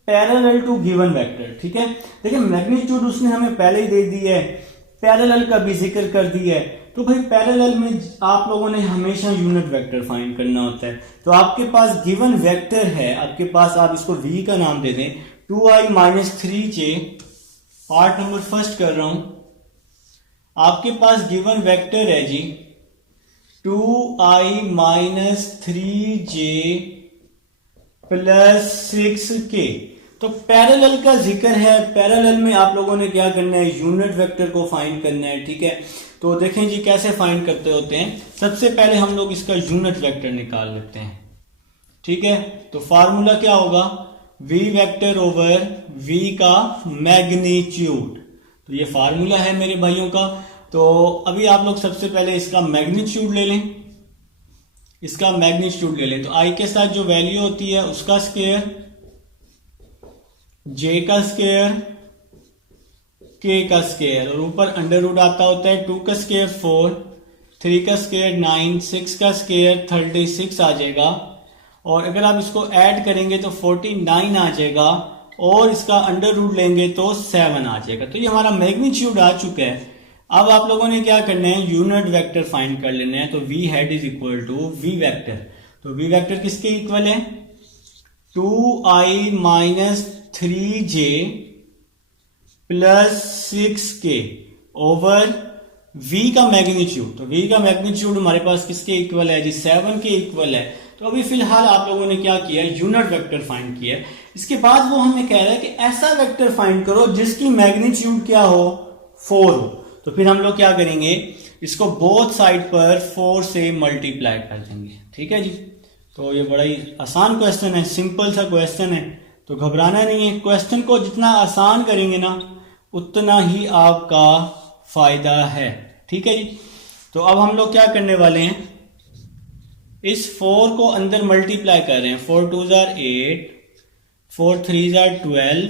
parallel to given vector, ठीक है। देखिए मैग्नीट्यूड उसने हमें पहले ही दे दी है, पैरेलल का भी जिक्र कर दिया है। तो भाई पैरेलल में आप लोगों ने हमेशा यूनिट वेक्टर फाइंड करना होता है। तो आपके पास गिवन वेक्टर है, आपके पास, आप इसको v का नाम दे दें, 2i - 3j, part number first कर रहा हूं। आपके पास गिवन वेक्टर है जी 2i - 3j + 6k। तो पैरेलल का जिक्र है, पैरेलल में आप लोगों ने क्या करना है, यूनिट वेक्टर को फाइंड करना है, ठीक है। तो देखें जी कैसे फाइंड करते होते हैं। सबसे पहले हम लोग इसका यूनिट वेक्टर निकाल लेते हैं, ठीक है। तो फार्मूला क्या होगा, v वेक्टर ओवर v का मैग्नीट्यूड। तो ये फार्मूला है मेरे भाइयों का। तो अभी आप लोग सबसे पहले इसका मैग्नीट्यूड ले लें, इसका मैग्नीट्यूड ले लें। तो i के साथ जो वैल्यू होती है उसका स्क्वायर, j का स्क्वायर के का स्क्वायर, और ऊपर अंडर रूट आता होता है 2 का स्क्वायर 4, 3 का स्क्वायर 9, 6 का स्क्वायर 36 आ जाएगा, और अगर आप इसको ऐड करेंगे तो 49 आ जाएगा, और इसका अंडर रूट लेंगे तो 7 आ जाएगा। तो ये हमारा मैग्नीट्यूड आ चुका है। अब आप लोगों ने क्या करना है, यूनिट वेक्टर फाइंड कर लेना है। तो V head is equal to V vector. तो वी वेक्टर किसके इक्वल है, 2i minus 3j plus 6k over v का मैग्नीट्यूड। तो v का मैग्नीट्यूड हमारे पास किसके इक्वल है जी, 7 के इक्वल है। तो अभी फिलहाल आप लोगों ने क्या किया, यूनिट वेक्टर फाइंड किया है। इसके बाद वो हमें कह रहा है कि ऐसा वेक्टर फाइंड करो जिसकी मैग्नीट्यूड क्या हो, 4 हो। तो फिर हम लोग क्या करेंगे, इसको बोथ साइड पर 4 से मल्टीप्लाई कर देंगे। ठीक है जी। तो ये बड़ा ही आसान क्वेश्चन है, सिंपल सा क्वेश्चन है, तो घबराना नहीं है। क्वेश्चन को जितना आसान करेंगे ना उतना ही आपका फायदा है। ठीक है जी। तो अब हम लोग क्या करने वाले हैं, इस 4 को अंदर मल्टीप्लाई कर रहे हैं। 4 2 जार 8, 4 3 जार 12,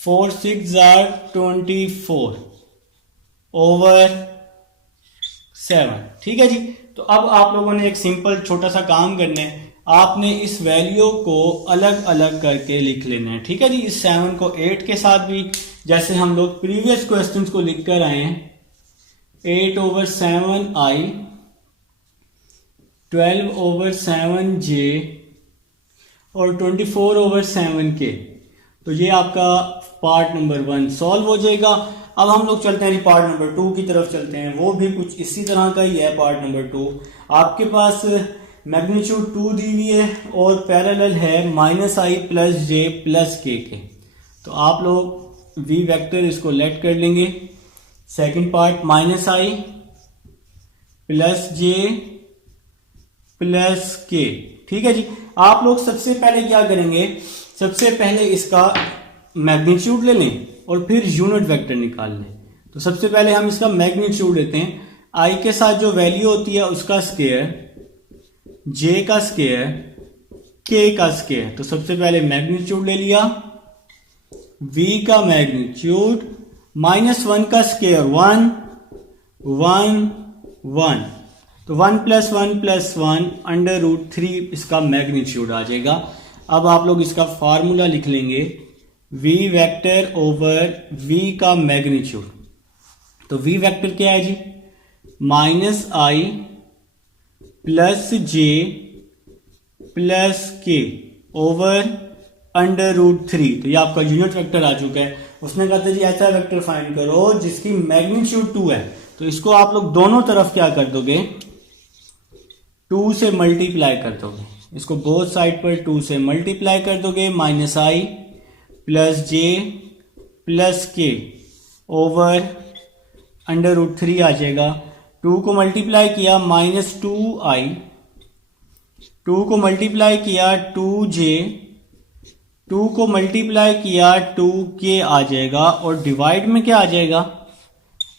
4 6 जार 24 ओवर 7। ठीक है जी। तो अब आप लोगों ने एक सिंपल छोटा सा काम करना है, आपने इस वैल्यू को अलग अलग करके लिख लेना है। ठीक है जी। इस 7 को 8 के साथ भी, जैसे हम लोग प्रीवियस क्वेश्चंस को लिख कर आए हैं, 8 ओवर 7i, 12 ओवर 7j और 24 ओवर 7k। तो ये आपका पार्ट नंबर 1 सॉल्व हो जाएगा। अब हम लोग चलते हैं पार्ट नंबर 2 की तरफ चलते हैं। वो भी कुछ इसी तरह का ही है। पार्ट नंबर 2 आपके पास मैग्नीट्यूड 2 दी हुई है और पैरेलल है -i plus j plus k के। तो आप लोग v वेक्टर इसको लेट कर लेंगे। Second part -i plus j plus k। ठीक है जी। आप लोग सबसे पहले क्या करेंगे, सबसे पहले इसका मैग्नीट्यूड ले लें और फिर यूनिट वेक्टर निकाल लें। तो सबसे पहले हम इसका मैग्नीट्यूड लेते हैं। i के साथ जो वैल्यू होती है उसका स्क्वायर, j का स्क्वायर, k का स्क्वायर। तो सबसे पहले मैग्नीट्यूड ले लिया, v का मैग्नीट्यूड -1 का स्क्वायर 1 1 1। तो 1 + 1 + 1 √3 इसका मैग्नीट्यूड आ जाएगा। अब आप लोग इसका फार्मूला लिख लेंगे, v वेक्टर ओवर v का मैग्नीट्यूड। तो v वेक्टर क्या है जी, -i plus j plus k over √3। तो ये आपका यूनिट वेक्टर आ चुका है। उसने कहा था जी ऐसा वेक्टर फाइंड करो जिसकी मैग्नीट्यूड 2 है। तो इसको आप लोग दोनों तरफ क्या कर दोगे, 2 से मल्टीप्लाई कर दोगे। इसको बोथ साइड पर 2 से मल्टीप्लाई कर दोगे। -i plus j plus k over √3 आ जाएगा। 2 को मल्टीप्लाई किया -2i, 2 को मल्टीप्लाई किया 2j, 2 को मल्टीप्लाई किया 2k आ जाएगा, और डिवाइड में क्या आ जाएगा,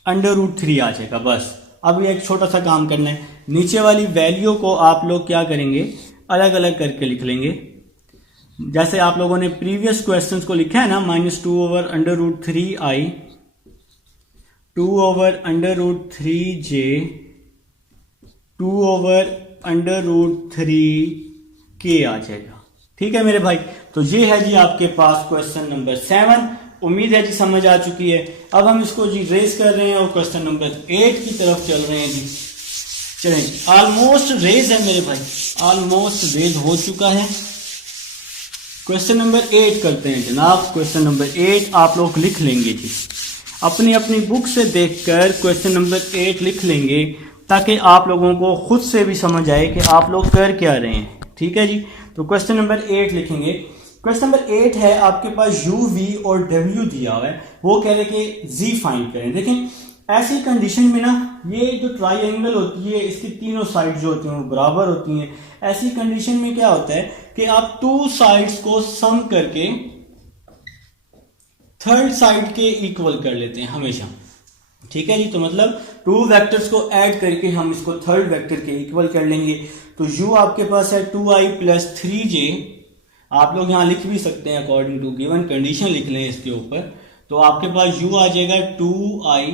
√3 आ जाएगा। बस अब ये एक छोटा सा काम करना है, नीचे वाली वैल्यू को आप लोग क्या करेंगे, अलग अलग करके लिख लेंगे। जैसे आप लोगों ने प्रीवियस क्वेश्चंस को लिखा है ना, -2 over √3i, 2 over √3j, 2 over √3k आ जाएगा। ठीक है मेरे भाई। तो ये है जी आपके पास क्वेश्चन नंबर 7। उम्मीद है जी समझ आ चुकी है। अब हम इसको जी रेज कर रहे हैं और क्वेश्चन नंबर 8 की तरफ चल रहे हैं जी। चलें, ऑलमोस्ट रेज है मेरे भाई, ऑलमोस्ट रेज हो चुका है। क्वेश्चन नंबर 8 करते हैं जनाब। क्वेश्चन नंबर 8 आप लोग लिख लेंगे जी, अपनी अपनी बुक से देखकर क्वेश्चन नंबर 8 लिख लेंगे, ताकि आप लोगों को खुद से भी समझ आए कि आप लोग कर क्या रहे हैं। ठीक है जी। तो क्वेश्चन नंबर 8 लिखेंगे। क्वेश्चन नंबर 8 है, आपके पास u, v और w दिया हुआ है। वो कह रहे कि z फाइंड करें। देखें ऐसी कंडीशन में ना, ये जो ट्राइंगल होती है इसकी तीनों साइड जो होती हैं वो बराबर होती हैं। ऐसी कंडीशन में क्या होता है कि आप 2 साइड्स को सम करके थर्ड साइड के इक्वल कर लेते हैं हमेशा। ठीक है जी। तो मतलब 2 वेक्टर्स को ऐड करके हम इसको थर्ड वेक्टर के इक्वल कर लेंगे। तो u आपके पास है 2i प्लस 3j। आप लोग यहां लिख भी सकते हैं अकॉर्डिंग टू गिवन कंडीशन लिख लें इसके ऊपर। तो आपके पास u आ जाएगा 2i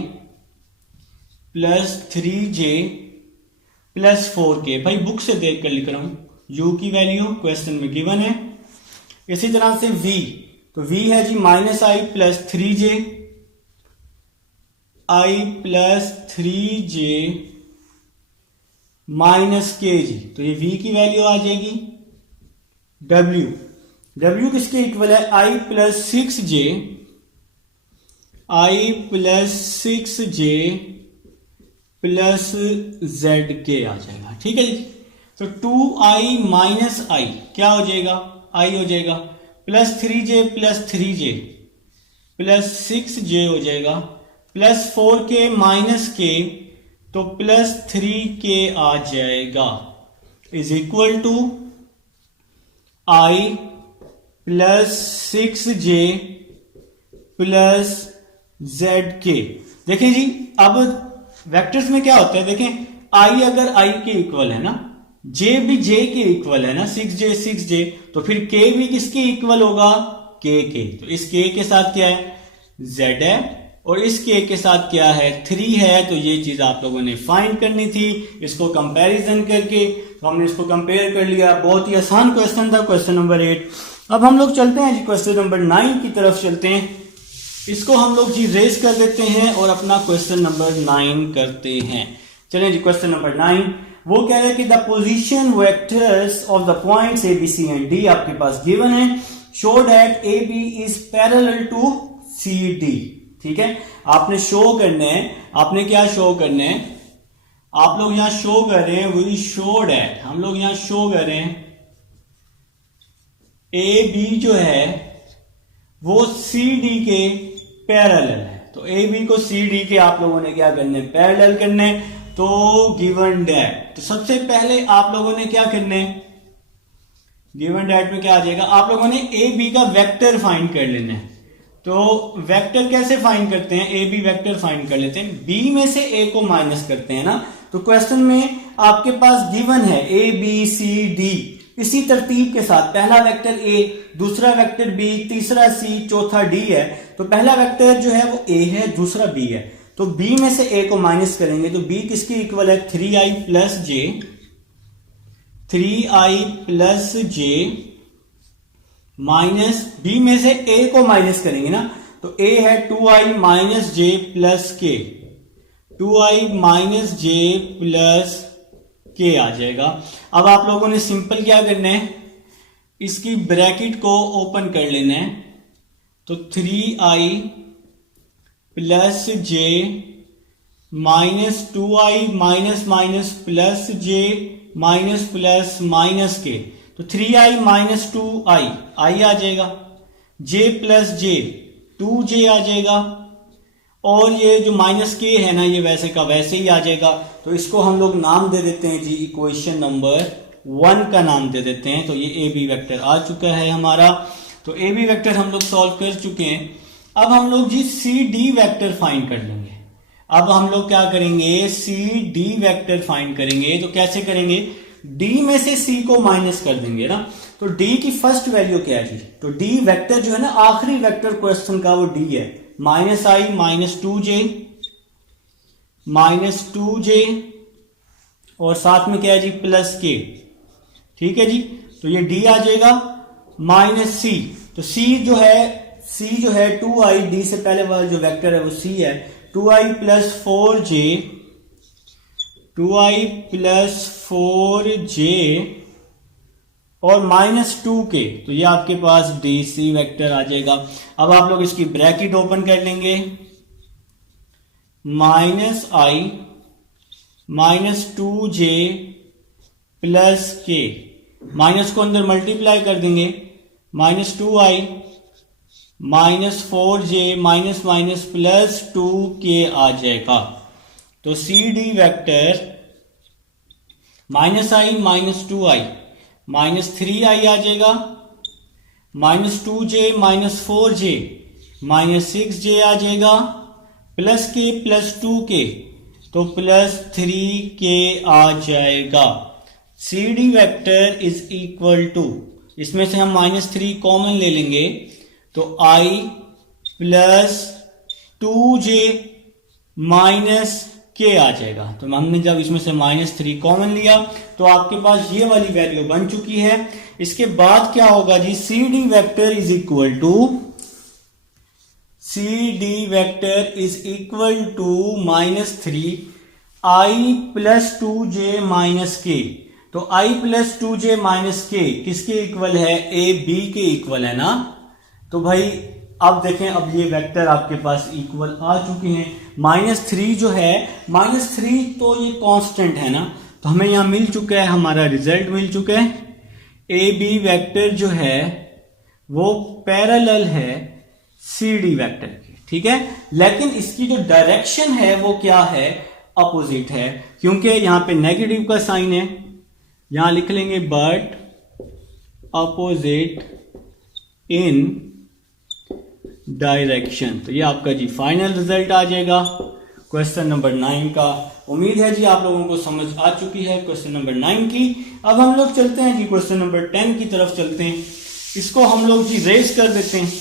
plus 3j plus 4k। भाई बुक से देख कर लिख रहा हूं, u की वैल्यू क्वेश्चन में गिवन है। इसी तरह से v, तो v है जी -i plus 3j, i plus 3j minus के जी, तो ये v की वैल्यू आ जाएगी। w किसके इक्वल है, i plus 6j, i plus 6j plus zk आ जाएगा। ठीक है जी, तो 2i माइनस i क्या हो जाएगा, i हो जाएगा, plus 3j plus 3j plus 6j हो जाएगा, प्लस 4k माइनस k, तो प्लस 3k आ जाएगा, is equal to i plus 6j plus zk। देखें जी, अब वेक्टर्स में क्या होता है, देखें i अगर i के इक्वल है ना, j भी j के इक्वल है ना, 6j, तो फिर k भी किसके इक्वल होगा, k के। तो इस k के साथ क्या है, z है, और इस k के साथ क्या है, 3 है। तो ये चीज आप लोगों ने फाइंड करनी थी, इसको कंपैरिजन करके। तो हमने इसको कंपेयर कर लिया, बहुत ही आसान क्वेश्चन था, क्वेश्चन नंबर 8। अब हम लोग चलते हैं जी क्वेश्चन नंबर 9 की तरफ चलते हैं। इसको हम लोग जी रेस कर देते हैं और अपना क्वेश्चन नंबर 9 करते हैं। चलें जी, क्वेश्चन नंबर 9 वो कह रहे हैं कि the position vectors of the points A B C and D आपके पास गिवन है, show that A B is parallel to C D. ठीक है, आपने शो करने हैं, आपने क्या शो करने हैं, आप लोग यहां शो कर रहे हैं, वी शो दैट, हम लोग यहां शो कर रहे हैं ए बी जो है वो सी डी के पैरेलल है। तो ए बी को सी डी के आप लोगों ने क्या करने, पैरेलल करने। तो गिवन दैट, तो सबसे पहले आप लोगों ने क्या करने, गिवन दैट में क्या आ जाएगा, आप लोगों ने ए बी का वेक्टर फाइंड कर लेना है। तो वेक्टर कैसे फाइंड करते हैं, ए बी वेक्टर फाइंड कर लेते हैं, बी में से ए को माइनस करते हैं ना। तो क्वेश्चन में आपके पास गिवन है ए बी सी डी, इसी तरतीब के साथ पहला वेक्टर ए, दूसरा वेक्टर बी, तीसरा सी, चौथा डी है। तो पहला वेक्टर जो है वो ए है, दूसरा बी है, तो बी में से ए को माइनस करेंगे तो बी किसके इक्वल है, 3i प्लस जे, 3i plus J minus B में से ए को माइनस करेंगे ना, तो ए है 2i माइनस जे प्लस के, 2i माइनस जे प्लस के आ जाएगा। अब आप लोगों ने सिंपल क्या करना है, इसकी ब्रैकेट को ओपन कर लेना है। तो 3i plus J minus 2i minus minus plus J minus plus minus K, तो 3i माइनस 2i i आ जाएगा, j प्लस जे 2j आ जाएगा, और ये जो माइनस के है ना ये वैसे का वैसे ही आ जाएगा। तो इसको हम लोग नाम दे देते हैं जी, इक्वेशन नंबर 1 का नाम दे देते हैं। तो ये ए बी वेक्टर आ चुका है हमारा। तो ए बी वेक्टर हम लोग सॉल्व कर चुके हैं। अब हम लोग जी सी डी वेक्टर फाइंड कर लेंगे। अब हम लोग क्या करेंगे, सी डी वेक्टर फाइंड करेंगे। तो कैसे करेंगे, डी में से सी को माइनस कर देंगे ना। तो डी की फर्स्ट वैल्यू क्या है जी, तो डी वेक्टर जो है ना आखिरी वेक्टर क्वेश्चन का वो डी है, माइनस आई माइनस 2j और साथ में क्या है जी प्लस के। ठीक है जी, तो ये डी आ जाएगा माइनस सी। तो सी जो है 2i, डी से पहले वाला जो वेक्टर है वो सी है, 2i प्लस 4j और माइनस 2k, तो ये आपके पास डी सी वेक्टर आ जाएगा। अब आप लोग इसकी ब्रैकेट ओपन कर लेंगे, माइनस आई माइनस 2j प्लस के, माइनस को अंदर मल्टीप्लाई कर देंगे, minus 2i minus 4j minus minus plus 2k आ जाएगा। तो सी डी वेक्टर माइनस आई माइनस 2i माइनस 3i आ जाएगा, minus 2j minus 4j minus 6j आ जाएगा, प्लस के प्लस 2k, तो प्लस 3k आ जाएगा। C D vector is equal to, इसमें से हम माइनस 3 कॉमन ले लेंगे, तो i plus 2j minus k आ जाएगा। तो हमने जब इसमें से -3 कॉमन लिया तो आपके पास ये वाली वैल्यू बन चुकी है। इसके बाद क्या होगा जी, CD vector is equal to -3 i plus 2j minus k। तो i plus 2j minus k किसके इक्वल है, a b के इक्वल है ना। तो भाई अब देखें, अब ये वेक्टर आपके पास इक्वल आ चुके हैं। -3 जो है, -3 तो ये कांस्टेंट है ना, तो हमें यहां मिल चुका है, हमारा रिजल्ट मिल चुका है। ए बी वेक्टर जो है वो पैरेलल है CD वेक्टर के, ठीक है। लेकिन इसकी जो डायरेक्शन है वो क्या है, अपोजिट है, क्योंकि यहां पे नेगेटिव का साइन है। यहां लिख लेंगे बट अपोजिट इन डायरेक्शन। तो ये आपका जी फाइनल रिजल्ट आ जाएगा क्वेश्चन नंबर 9 का। उम्मीद है जी आप लोगों को समझ आ चुकी है क्वेश्चन नंबर 9 की। अब हम लोग चलते हैं जी क्वेश्चन नंबर 10 की तरफ चलते हैं। इसको हम लोग जी रेस कर देते हैं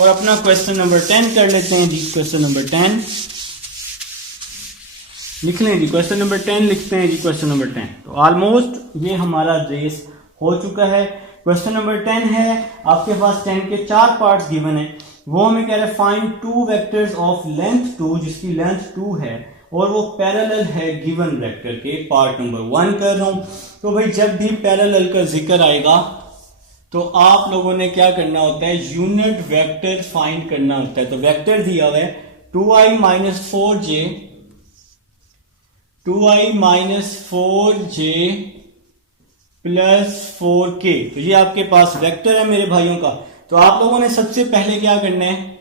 और अपना क्वेश्चन नंबर 10 कर लेते हैं जी। क्वेश्चन नंबर 10 लिख लें जी, क्वेश्चन नंबर 10 लिखते हैं जी। क्वेश्चन नंबर 10 तो ऑलमोस्ट ये हमारा रेस हो चुका है। क्वेश्चन नंबर 10 है, आपके पास 10 के 4 पार्ट्स गिवन है। वो हमें कह रहा है फाइंड 2 वेक्टर्स ऑफ लेंथ 2, जिसकी लेंथ 2 है और वो पैरेलल है गिवन वेक्टर के। पार्ट नंबर 1 कर रहा हूं। तो भाई जब भी पैरेलल का जिक्र आएगा तो आप लोगों ने क्या करना होता है, यूनिट वेक्टर फाइंड करना होता है। तो वेक्टर दिया हुआ है 2i minus 4j plus 4k। तो ये आपके पास वेक्टर है मेरे भाइयों का। तो आप लोगों ने सबसे पहले क्या करना है,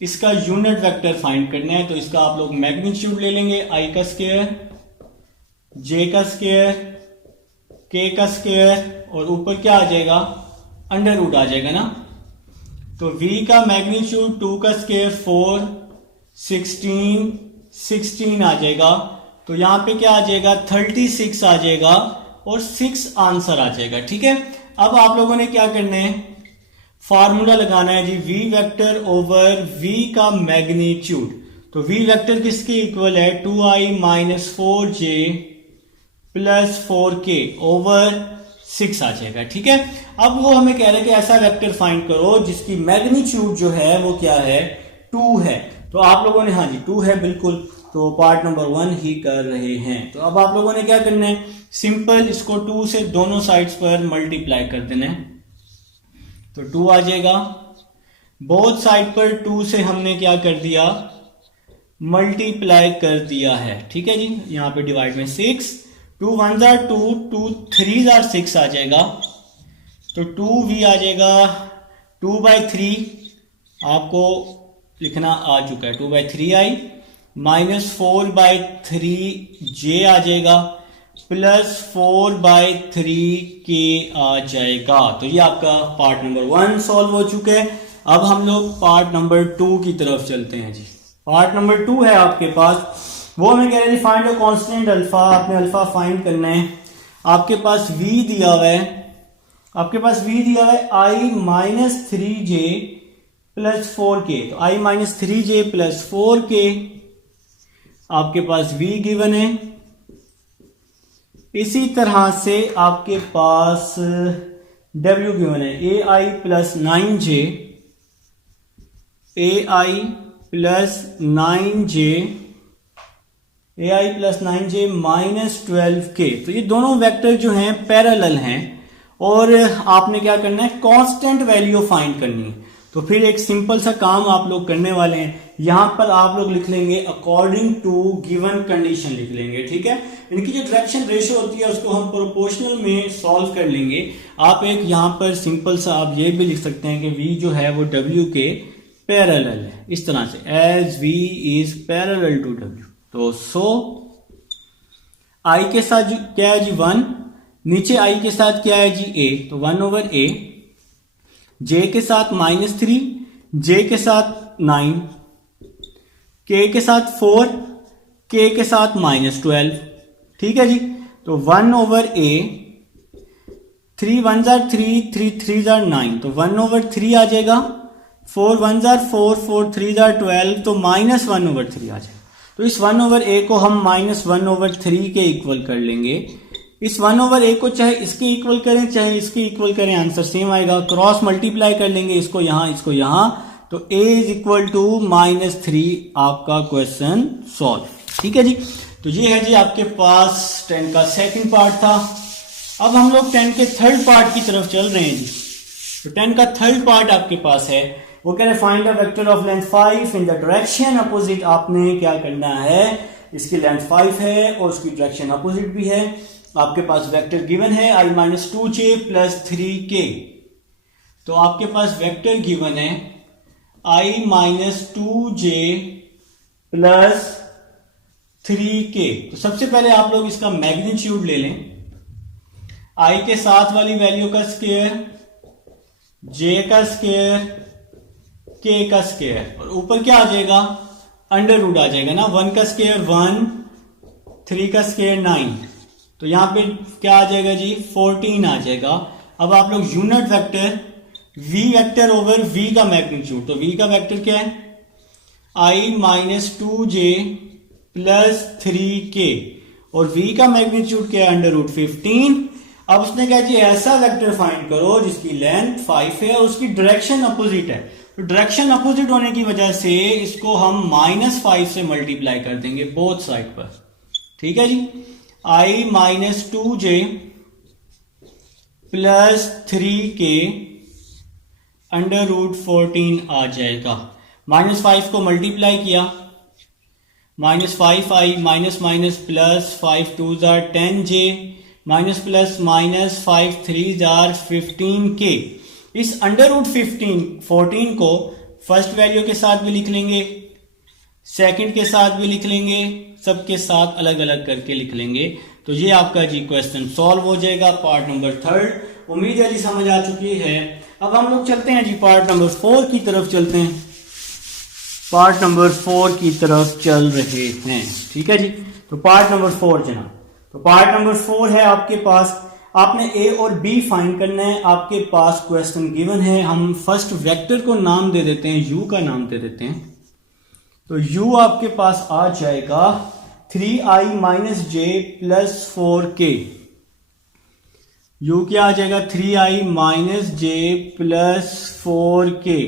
इसका यूनिट वेक्टर फाइंड करना है। तो इसका आप लोग मैग्नीट्यूड ले लेंगे, i का स्क्वायर, j का स्क्वायर, k का स्क्वायर और ऊपर क्या आ जाएगा, अंडर रूट आ जाएगा ना। तो v का मैग्नीट्यूड 2 का स्क्वायर 4, 16 आ जाएगा। तो यहां पे क्या आ जाएगा, 36 आ जाएगा और 6 आंसर आ जाएगा, ठीक है। अब आप लोगों ने क्या करना है, फार्मूला लगाना है जी, v वेक्टर ओवर v का मैग्नीट्यूड। तो v वेक्टर किसके इक्वल है, 2i minus 4j plus 4k over 6 आ जाएगा, ठीक है। अब वो हमें कह रहे हैं कि ऐसा वेक्टर फाइंड करो जिसकी मैग्नीट्यूड जो है वो क्या है, 2 है। तो आप लोगों ने, हाँ जी 2 है बिल्कुल, तो पार्ट नंबर 1 ही कर रहे हैं। तो अब आप लोगों ने क्या करना है, सिंपल इसको 2 से दोनों साइड्स पर मल्टीप्लाई कर देना है। तो 2 आ जाएगा, बोथ साइड पर 2 से हमने क्या कर दिया, मल्टीप्लाई कर दिया है, ठीक है जी। यहां पे डिवाइड में 6, 2 1 जार 2, 2 3 जार 6 आ जाएगा। तो 2v आ जाएगा, 2/3 आपको लिखना आ चुका है, 2/3i माइनस 4/3j आ जाएगा प्लस 4/3k आ जाएगा। तो ये आपका पार्ट नंबर 1 सॉल्व हो चुका है। अब हम लोग पार्ट नंबर 2 की तरफ चलते हैं जी। पार्ट नंबर 2 है आपके पास, वो हमें कह रहे हैं फाइंड अ कांस्टेंट अल्फा। आपने अल्फा फाइंड करना है। आपके पास v दिया हुआ है, i minus 3j plus 4k। तो i minus 3j plus 4k आपके पास v गिवन है। इसी तरह से आपके पास w गिवन है, ai plus 9j, ai plus 9j minus 12k। तो ये दोनों वेक्टर जो हैं पैरेलल हैं और आपने क्या करना है, कांस्टेंट वैल्यू फाइंड करनी है। तो फिर एक सिंपल सा काम आप लोग करने वाले हैं, यहां पर आप लोग लिख लेंगे अकॉर्डिंग टू गिवन कंडीशन लिख लेंगे, ठीक है। इनकी जो डायरेक्शन रेशियो होती है उसको हम प्रोपोर्शनल में सॉल्व कर लेंगे। आप एक यहां पर सिंपल सा आप ये भी लिख सकते हैं कि v जो है वो w के पैरेलल है, इस तरह से as v is parallel to w। तो सो i के साथ क्या है जी 1, नीचे i के साथ क्या है जी a, तो 1/a, j के साथ -3, j के साथ 9, k के साथ 4, k के साथ -12, ठीक है जी। तो 1/a, 3 1 जार 3, 3 3 जार 9, तो 1/3 आ जाएगा। 4 1 जार 4 4 3 जार 12, तो -1/3 आ जाएगा। तो इस 1/a को हम -1/3 के इक्वल कर लेंगे। इस 1/a को चाहे इसके इक्वल करें चाहे इसके इक्वल करें, आंसर सेम आएगा। क्रॉस मल्टीप्लाई कर लेंगे, इसको यहां, तो a इज इक्वल टू -3, आपका क्वेश्चन सॉल्व। ठीक है जी, तो ये है जी आपके पास 10 का सेकंड पार्ट था। अब हम लोग 10 के थर्ड पार्ट की तरफ चल रहे हैं जी। तो 10 का थर्ड पार्ट आपके पास है, वो कह रहे find a vector of length 5 in the direction opposite. आपने क्या करना है, इसकी लेंथ 5 है और उसकी डायरेक्शन अपोजिट भी है। आपके पास वेक्टर गिवन है i-2j प्लस 3k। तो आपके पास वेक्टर गिवन है i-2j प्लस 3k। तो सबसे पहले आप लोग इसका मैग्नीट्यूड ले लें, i के साथ वाली वैल्यू का स्क्वायर, j का स्क्वायर, k का स्क्वायर, और ऊपर क्या आ जाएगा, अंडर रूट आ जाएगा ना। 1 का स्क्वायर 1, 3 का स्क्वायर 9, तो यहां पे क्या आ जाएगा जी, 14 आ जाएगा। अब आप लोग unit vector v vector over v का मैग्नीट्यूड, तो v का वेक्टर क्या है, i-2j प्लस 3k, और v का मैग्नीट्यूड क्या है, अंडर रूट 15। अब उसने कहा जी ऐसा वेक्टर फाइंड करो जिसकी लेंथ 5 है और उसकी डायरेक्शन अपोजिट है। तो डायरेक्शन अपोजिट होने की वजह से इसको हम -5 से मल्टीप्लाई कर देंगे बोथ साइड पर। ठीक है जी, i-2j plus 3k under root 14 आ जाएगा। -5 को मल्टीप्लाई किया, -5i माइनस माइनस प्लस 5 2 जार 10j माइनस प्लस माइनस 5 3 जार 15k। इस अंडर रूट 14 को फर्स्ट वैल्यू के साथ भी लिख लेंगे, सेकंड के साथ भी लिख लेंगे, सबके साथ अलग अलग करके लिख लेंगे। तो ये आपका जी क्वेश्चन सॉल्व हो जाएगा, पार्ट नंबर 3। उम्मीद है जी समझ आ चुकी है। अब हम लोग चलते हैं जी पार्ट नंबर 4 की तरफ चलते हैं। पार्ट नंबर 4 की तरफ चल रहे हैं। ठीक है जी, तो पार्ट नंबर 4 जनाब, तो पार्ट नंबर 4 है आपके पास, आपने ए और बी फाइंड करना है। आपके पास क्वेश्चन गिवन है, हम फर्स्ट वेक्टर को नाम दे देते हैं, यू का नाम दे देते हैं। तो u आपके पास आ जाएगा 3i minus j plus 4k। u क्या आ जाएगा, 3i minus j plus 4k।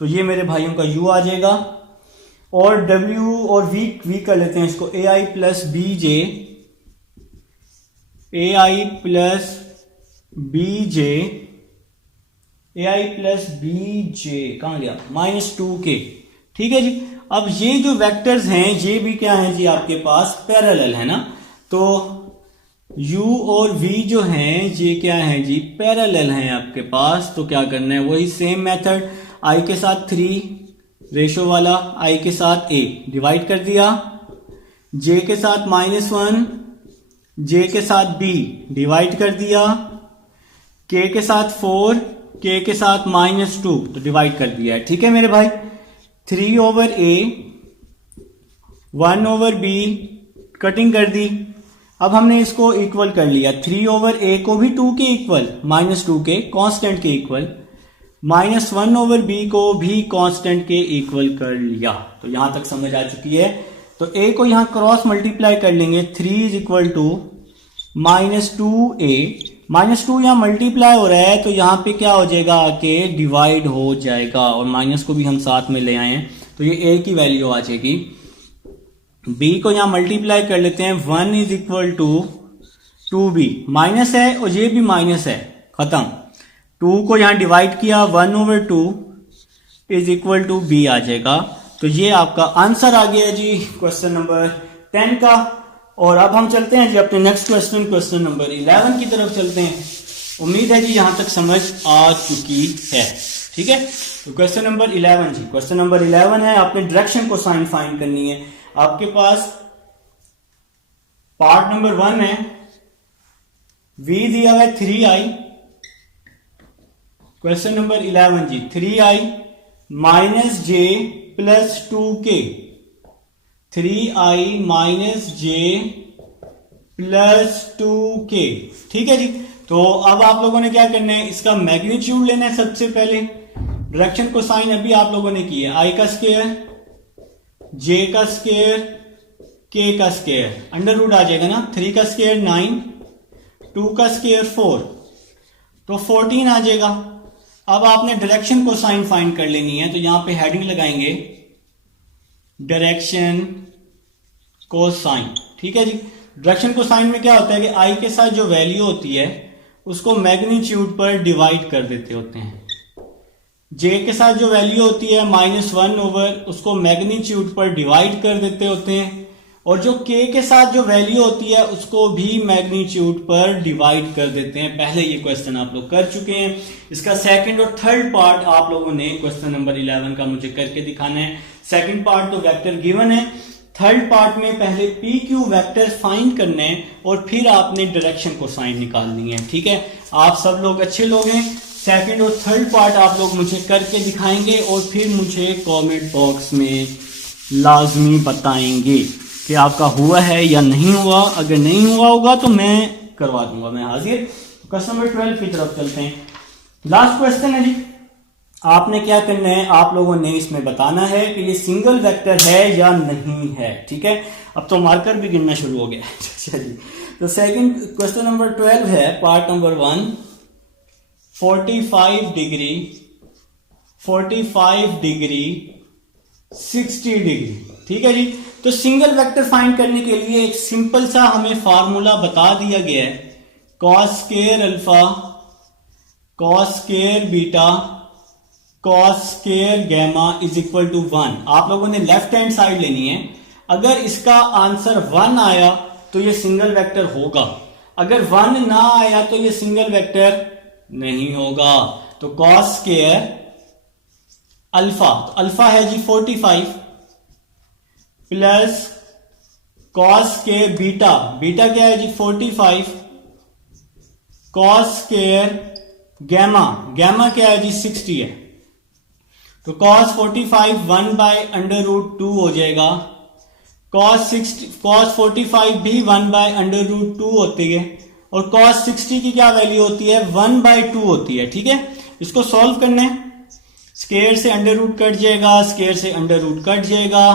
तो ये मेरे भाइयों का u आ जाएगा। और w और v कर लेते हैं इसको, ai plus bj, ai plus bj, ai plus bj कहां गया, -2k। ठीक है जी, अब ये जो वेक्टर्स हैं ये भी क्या है जी आपके पास पैरेलल है ना। तो u और v जो हैं ये क्या है जी, पैरेलल हैं आपके पास। तो क्या करना है, वही सेम मेथड, i के साथ 3 रेशो वाला, i के साथ a डिवाइड कर दिया, j के साथ -1, j के साथ b डिवाइड कर दिया, k के साथ 4, k के साथ -2 तो डिवाइड कर दिया है। ठीक है मेरे भाई, 3 over a 1 over b cutting कर दी। अब हमने इसको इक्वल कर लिया, 3 ओवर a को भी 2 के इक्वल, -2 के कांस्टेंट के इक्वल, -1 ओवर b को भी कांस्टेंट के इक्वल कर लिया। तो यहां तक समझ आ चुकी है। तो a को यहां क्रॉस मल्टीप्लाई कर लेंगे, 3 इज इक्वल टू -2a, -2 यहां मल्टीप्लाई हो रहा है तो यहां पे क्या हो जाएगा, आके डिवाइड हो जाएगा, और माइनस को भी हम साथ में ले आए हैं तो ये a की वैल्यू आ जाएगी। b को यहां मल्टीप्लाई कर लेते हैं, 1 is equal to 2b, minus है और ये भी माइनस है, खत्म। 2 को यहां डिवाइड किया, 1 over 2 is equal to b आ जाएगा। तो ये आपका आंसर आ गया जी क्वेश्चन नंबर 10 का। और अब हम चलते हैं जी अपने नेक्स्ट क्वेश्चन, क्वेश्चन नंबर 11 की तरफ चलते हैं। उम्मीद है जी यहां तक समझ आ चुकी है। ठीक है, तो क्वेश्चन नंबर 11 जी, क्वेश्चन नंबर 11 है, आपने डायरेक्शन को साइन फाइंड करनी है। आपके पास पार्ट नंबर 1 है, v दिया है 3i, क्वेश्चन नंबर 11 जी, 3i minus j plus 2k, 3i minus j plus 2k। ठीक है जी, तो अब आप लोगों ने क्या करना है, इसका मैग्नीट्यूड लेना है सबसे पहले। डायरेक्शन को साइन अभी आप लोगों ने की है, आई का स्क्वायर, जे का स्क्वायर, के का स्क्वायर, अंडर रूट आ जाएगा ना, 3 का स्क्वायर 9, 2 का स्क्वायर 4, तो 14 आ जाएगा। अब आपने डायरेक्शन को साइन फाइंड कर लेनी है, तो यहां पे हेडिंग लगाएंगे डायरेक्शन को साइन। ठीक है जी। डायरेक्शन को साइन में क्या होता है कि आई के साथ जो वैल्यू होती है उसको मैग्नीट्यूड पर डिवाइड कर देते होते हैं। जे के साथ जो वैल्यू होती है -1 ओवर, उसको मैग्नीट्यूड पर डिवाइड कर देते होते हैं, और जो के के साथ जो वैल्यू होती है उसको भी मैग्नीट्यूड पर डिवाइड कर देते हैं। पहले ये क्वेश्चन आप लोग कर चुके हैं। इसका सेकंड और थर्ड पार्ट आप लोगों ने क्वेश्चन नंबर 11 का मुझे करके दिखाना है। सेकंड पार्ट तो वेक्टर गिवन है, थर्ड पार्ट में पहले पी क्यू वेक्टर फाइंड करने हैं और फिर आपने डायरेक्शन को साइन निकालनी है। ठीक है, आप सब लोग अच्छे लोग हैं। सेकंड और थर्ड पार्ट आप लोग मुझे करके दिखाएंगे और फिर मुझे कमेंट बॉक्स में लाजमी बताएंगे कि आपका हुआ है या नहीं हुआ। अगर नहीं हुआ होगा तो मैं करवा दूंगा, मैं हाजिर। क्वेश्चन नंबर 12 की तरफ चलते हैं। लास्ट क्वेश्चन है जी। आपने क्या करना है, आप लोगों ने इसमें बताना है कि ये सिंगल वेक्टर है या नहीं है। ठीक है, अब तो मार्कर भी गिनना शुरू हो गया। अच्छा जी, तो सेकंड क्वेश्चन नंबर 12 है, पार्ट नंबर 1, 45 डिग्री 60 डिग्री। ठीक है जी। तो सिंगल वेक्टर फाइंड करने के लिए एक सिंपल सा हमें फार्मूला बता दिया गया है, cos square alpha cos square beta cos square gamma is equal to 1। आप लोगों ने लेफ्ट हैंड साइड लेनी है। अगर इसका आंसर 1 आया तो ये सिंगल वेक्टर होगा, अगर 1 ना आया तो ये सिंगल वेक्टर नहीं होगा। तो कॉस स्क्वायर अल्फा, तो अल्फा है जी 45 plus cos square beta, beta क्या है जी 45, कॉस स्क्वायर गैमा, गैमा क्या है जी 60 है। तो कॉस 45 1/√2 हो जाएगा। कॉस 45 भी 1/√2 होती है, और कॉस 60 की क्या वैल्यू होती है 1/2 होती है। ठीक है, इसको सॉल्व करना है। स्क्वायर से अंडर रूट कट जाएगा, स्क्वायर से अंडर रूट कट जाएगा,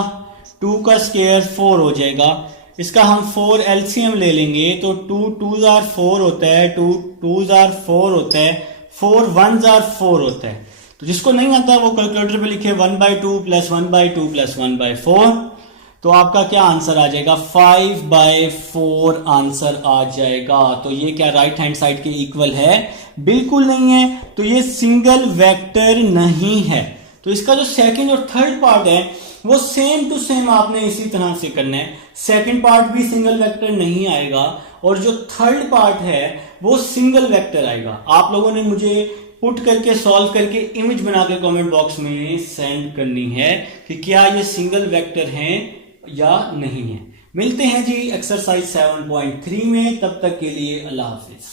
2 का स्क्वायर 4 हो जाएगा। इसका हम 4 एलसीएम ले लेंगे तो 2 2s are 4 होता है, 2 2s are 4 होता है, 4 1s are 4 होता है। तो जिसको नहीं आता वो कैलकुलेटर पे लिखे 1/2 + 1/2 + 1/4। तो आपका क्या आंसर आ जाएगा 5/4 आंसर आ जाएगा। तो ये क्या राइट हैंड साइड के इक्वल है? बिल्कुल नहीं है। तो ये सिंगल वेक्टर नहीं है। तो इसका जो सेकंड और थर्ड पार्ट है वो सेम टू सेम आपने इसी तरह से करना है। सेकंड पार्ट भी सिंगल वेक्टर नहीं आएगा और जो थर्ड पार्ट है वो सिंगल वेक्टर आएगा। आप लोगों ने मुझे पुट करके सॉल्व करके इमेज बना के कमेंट बॉक्स में सेंड करनी है कि क्या ये सिंगल वेक्टर हैं या नहीं है। मिलते हैं जी एक्सरसाइज 7.3 में, तब तक के लिए अल्लाह हाफिज।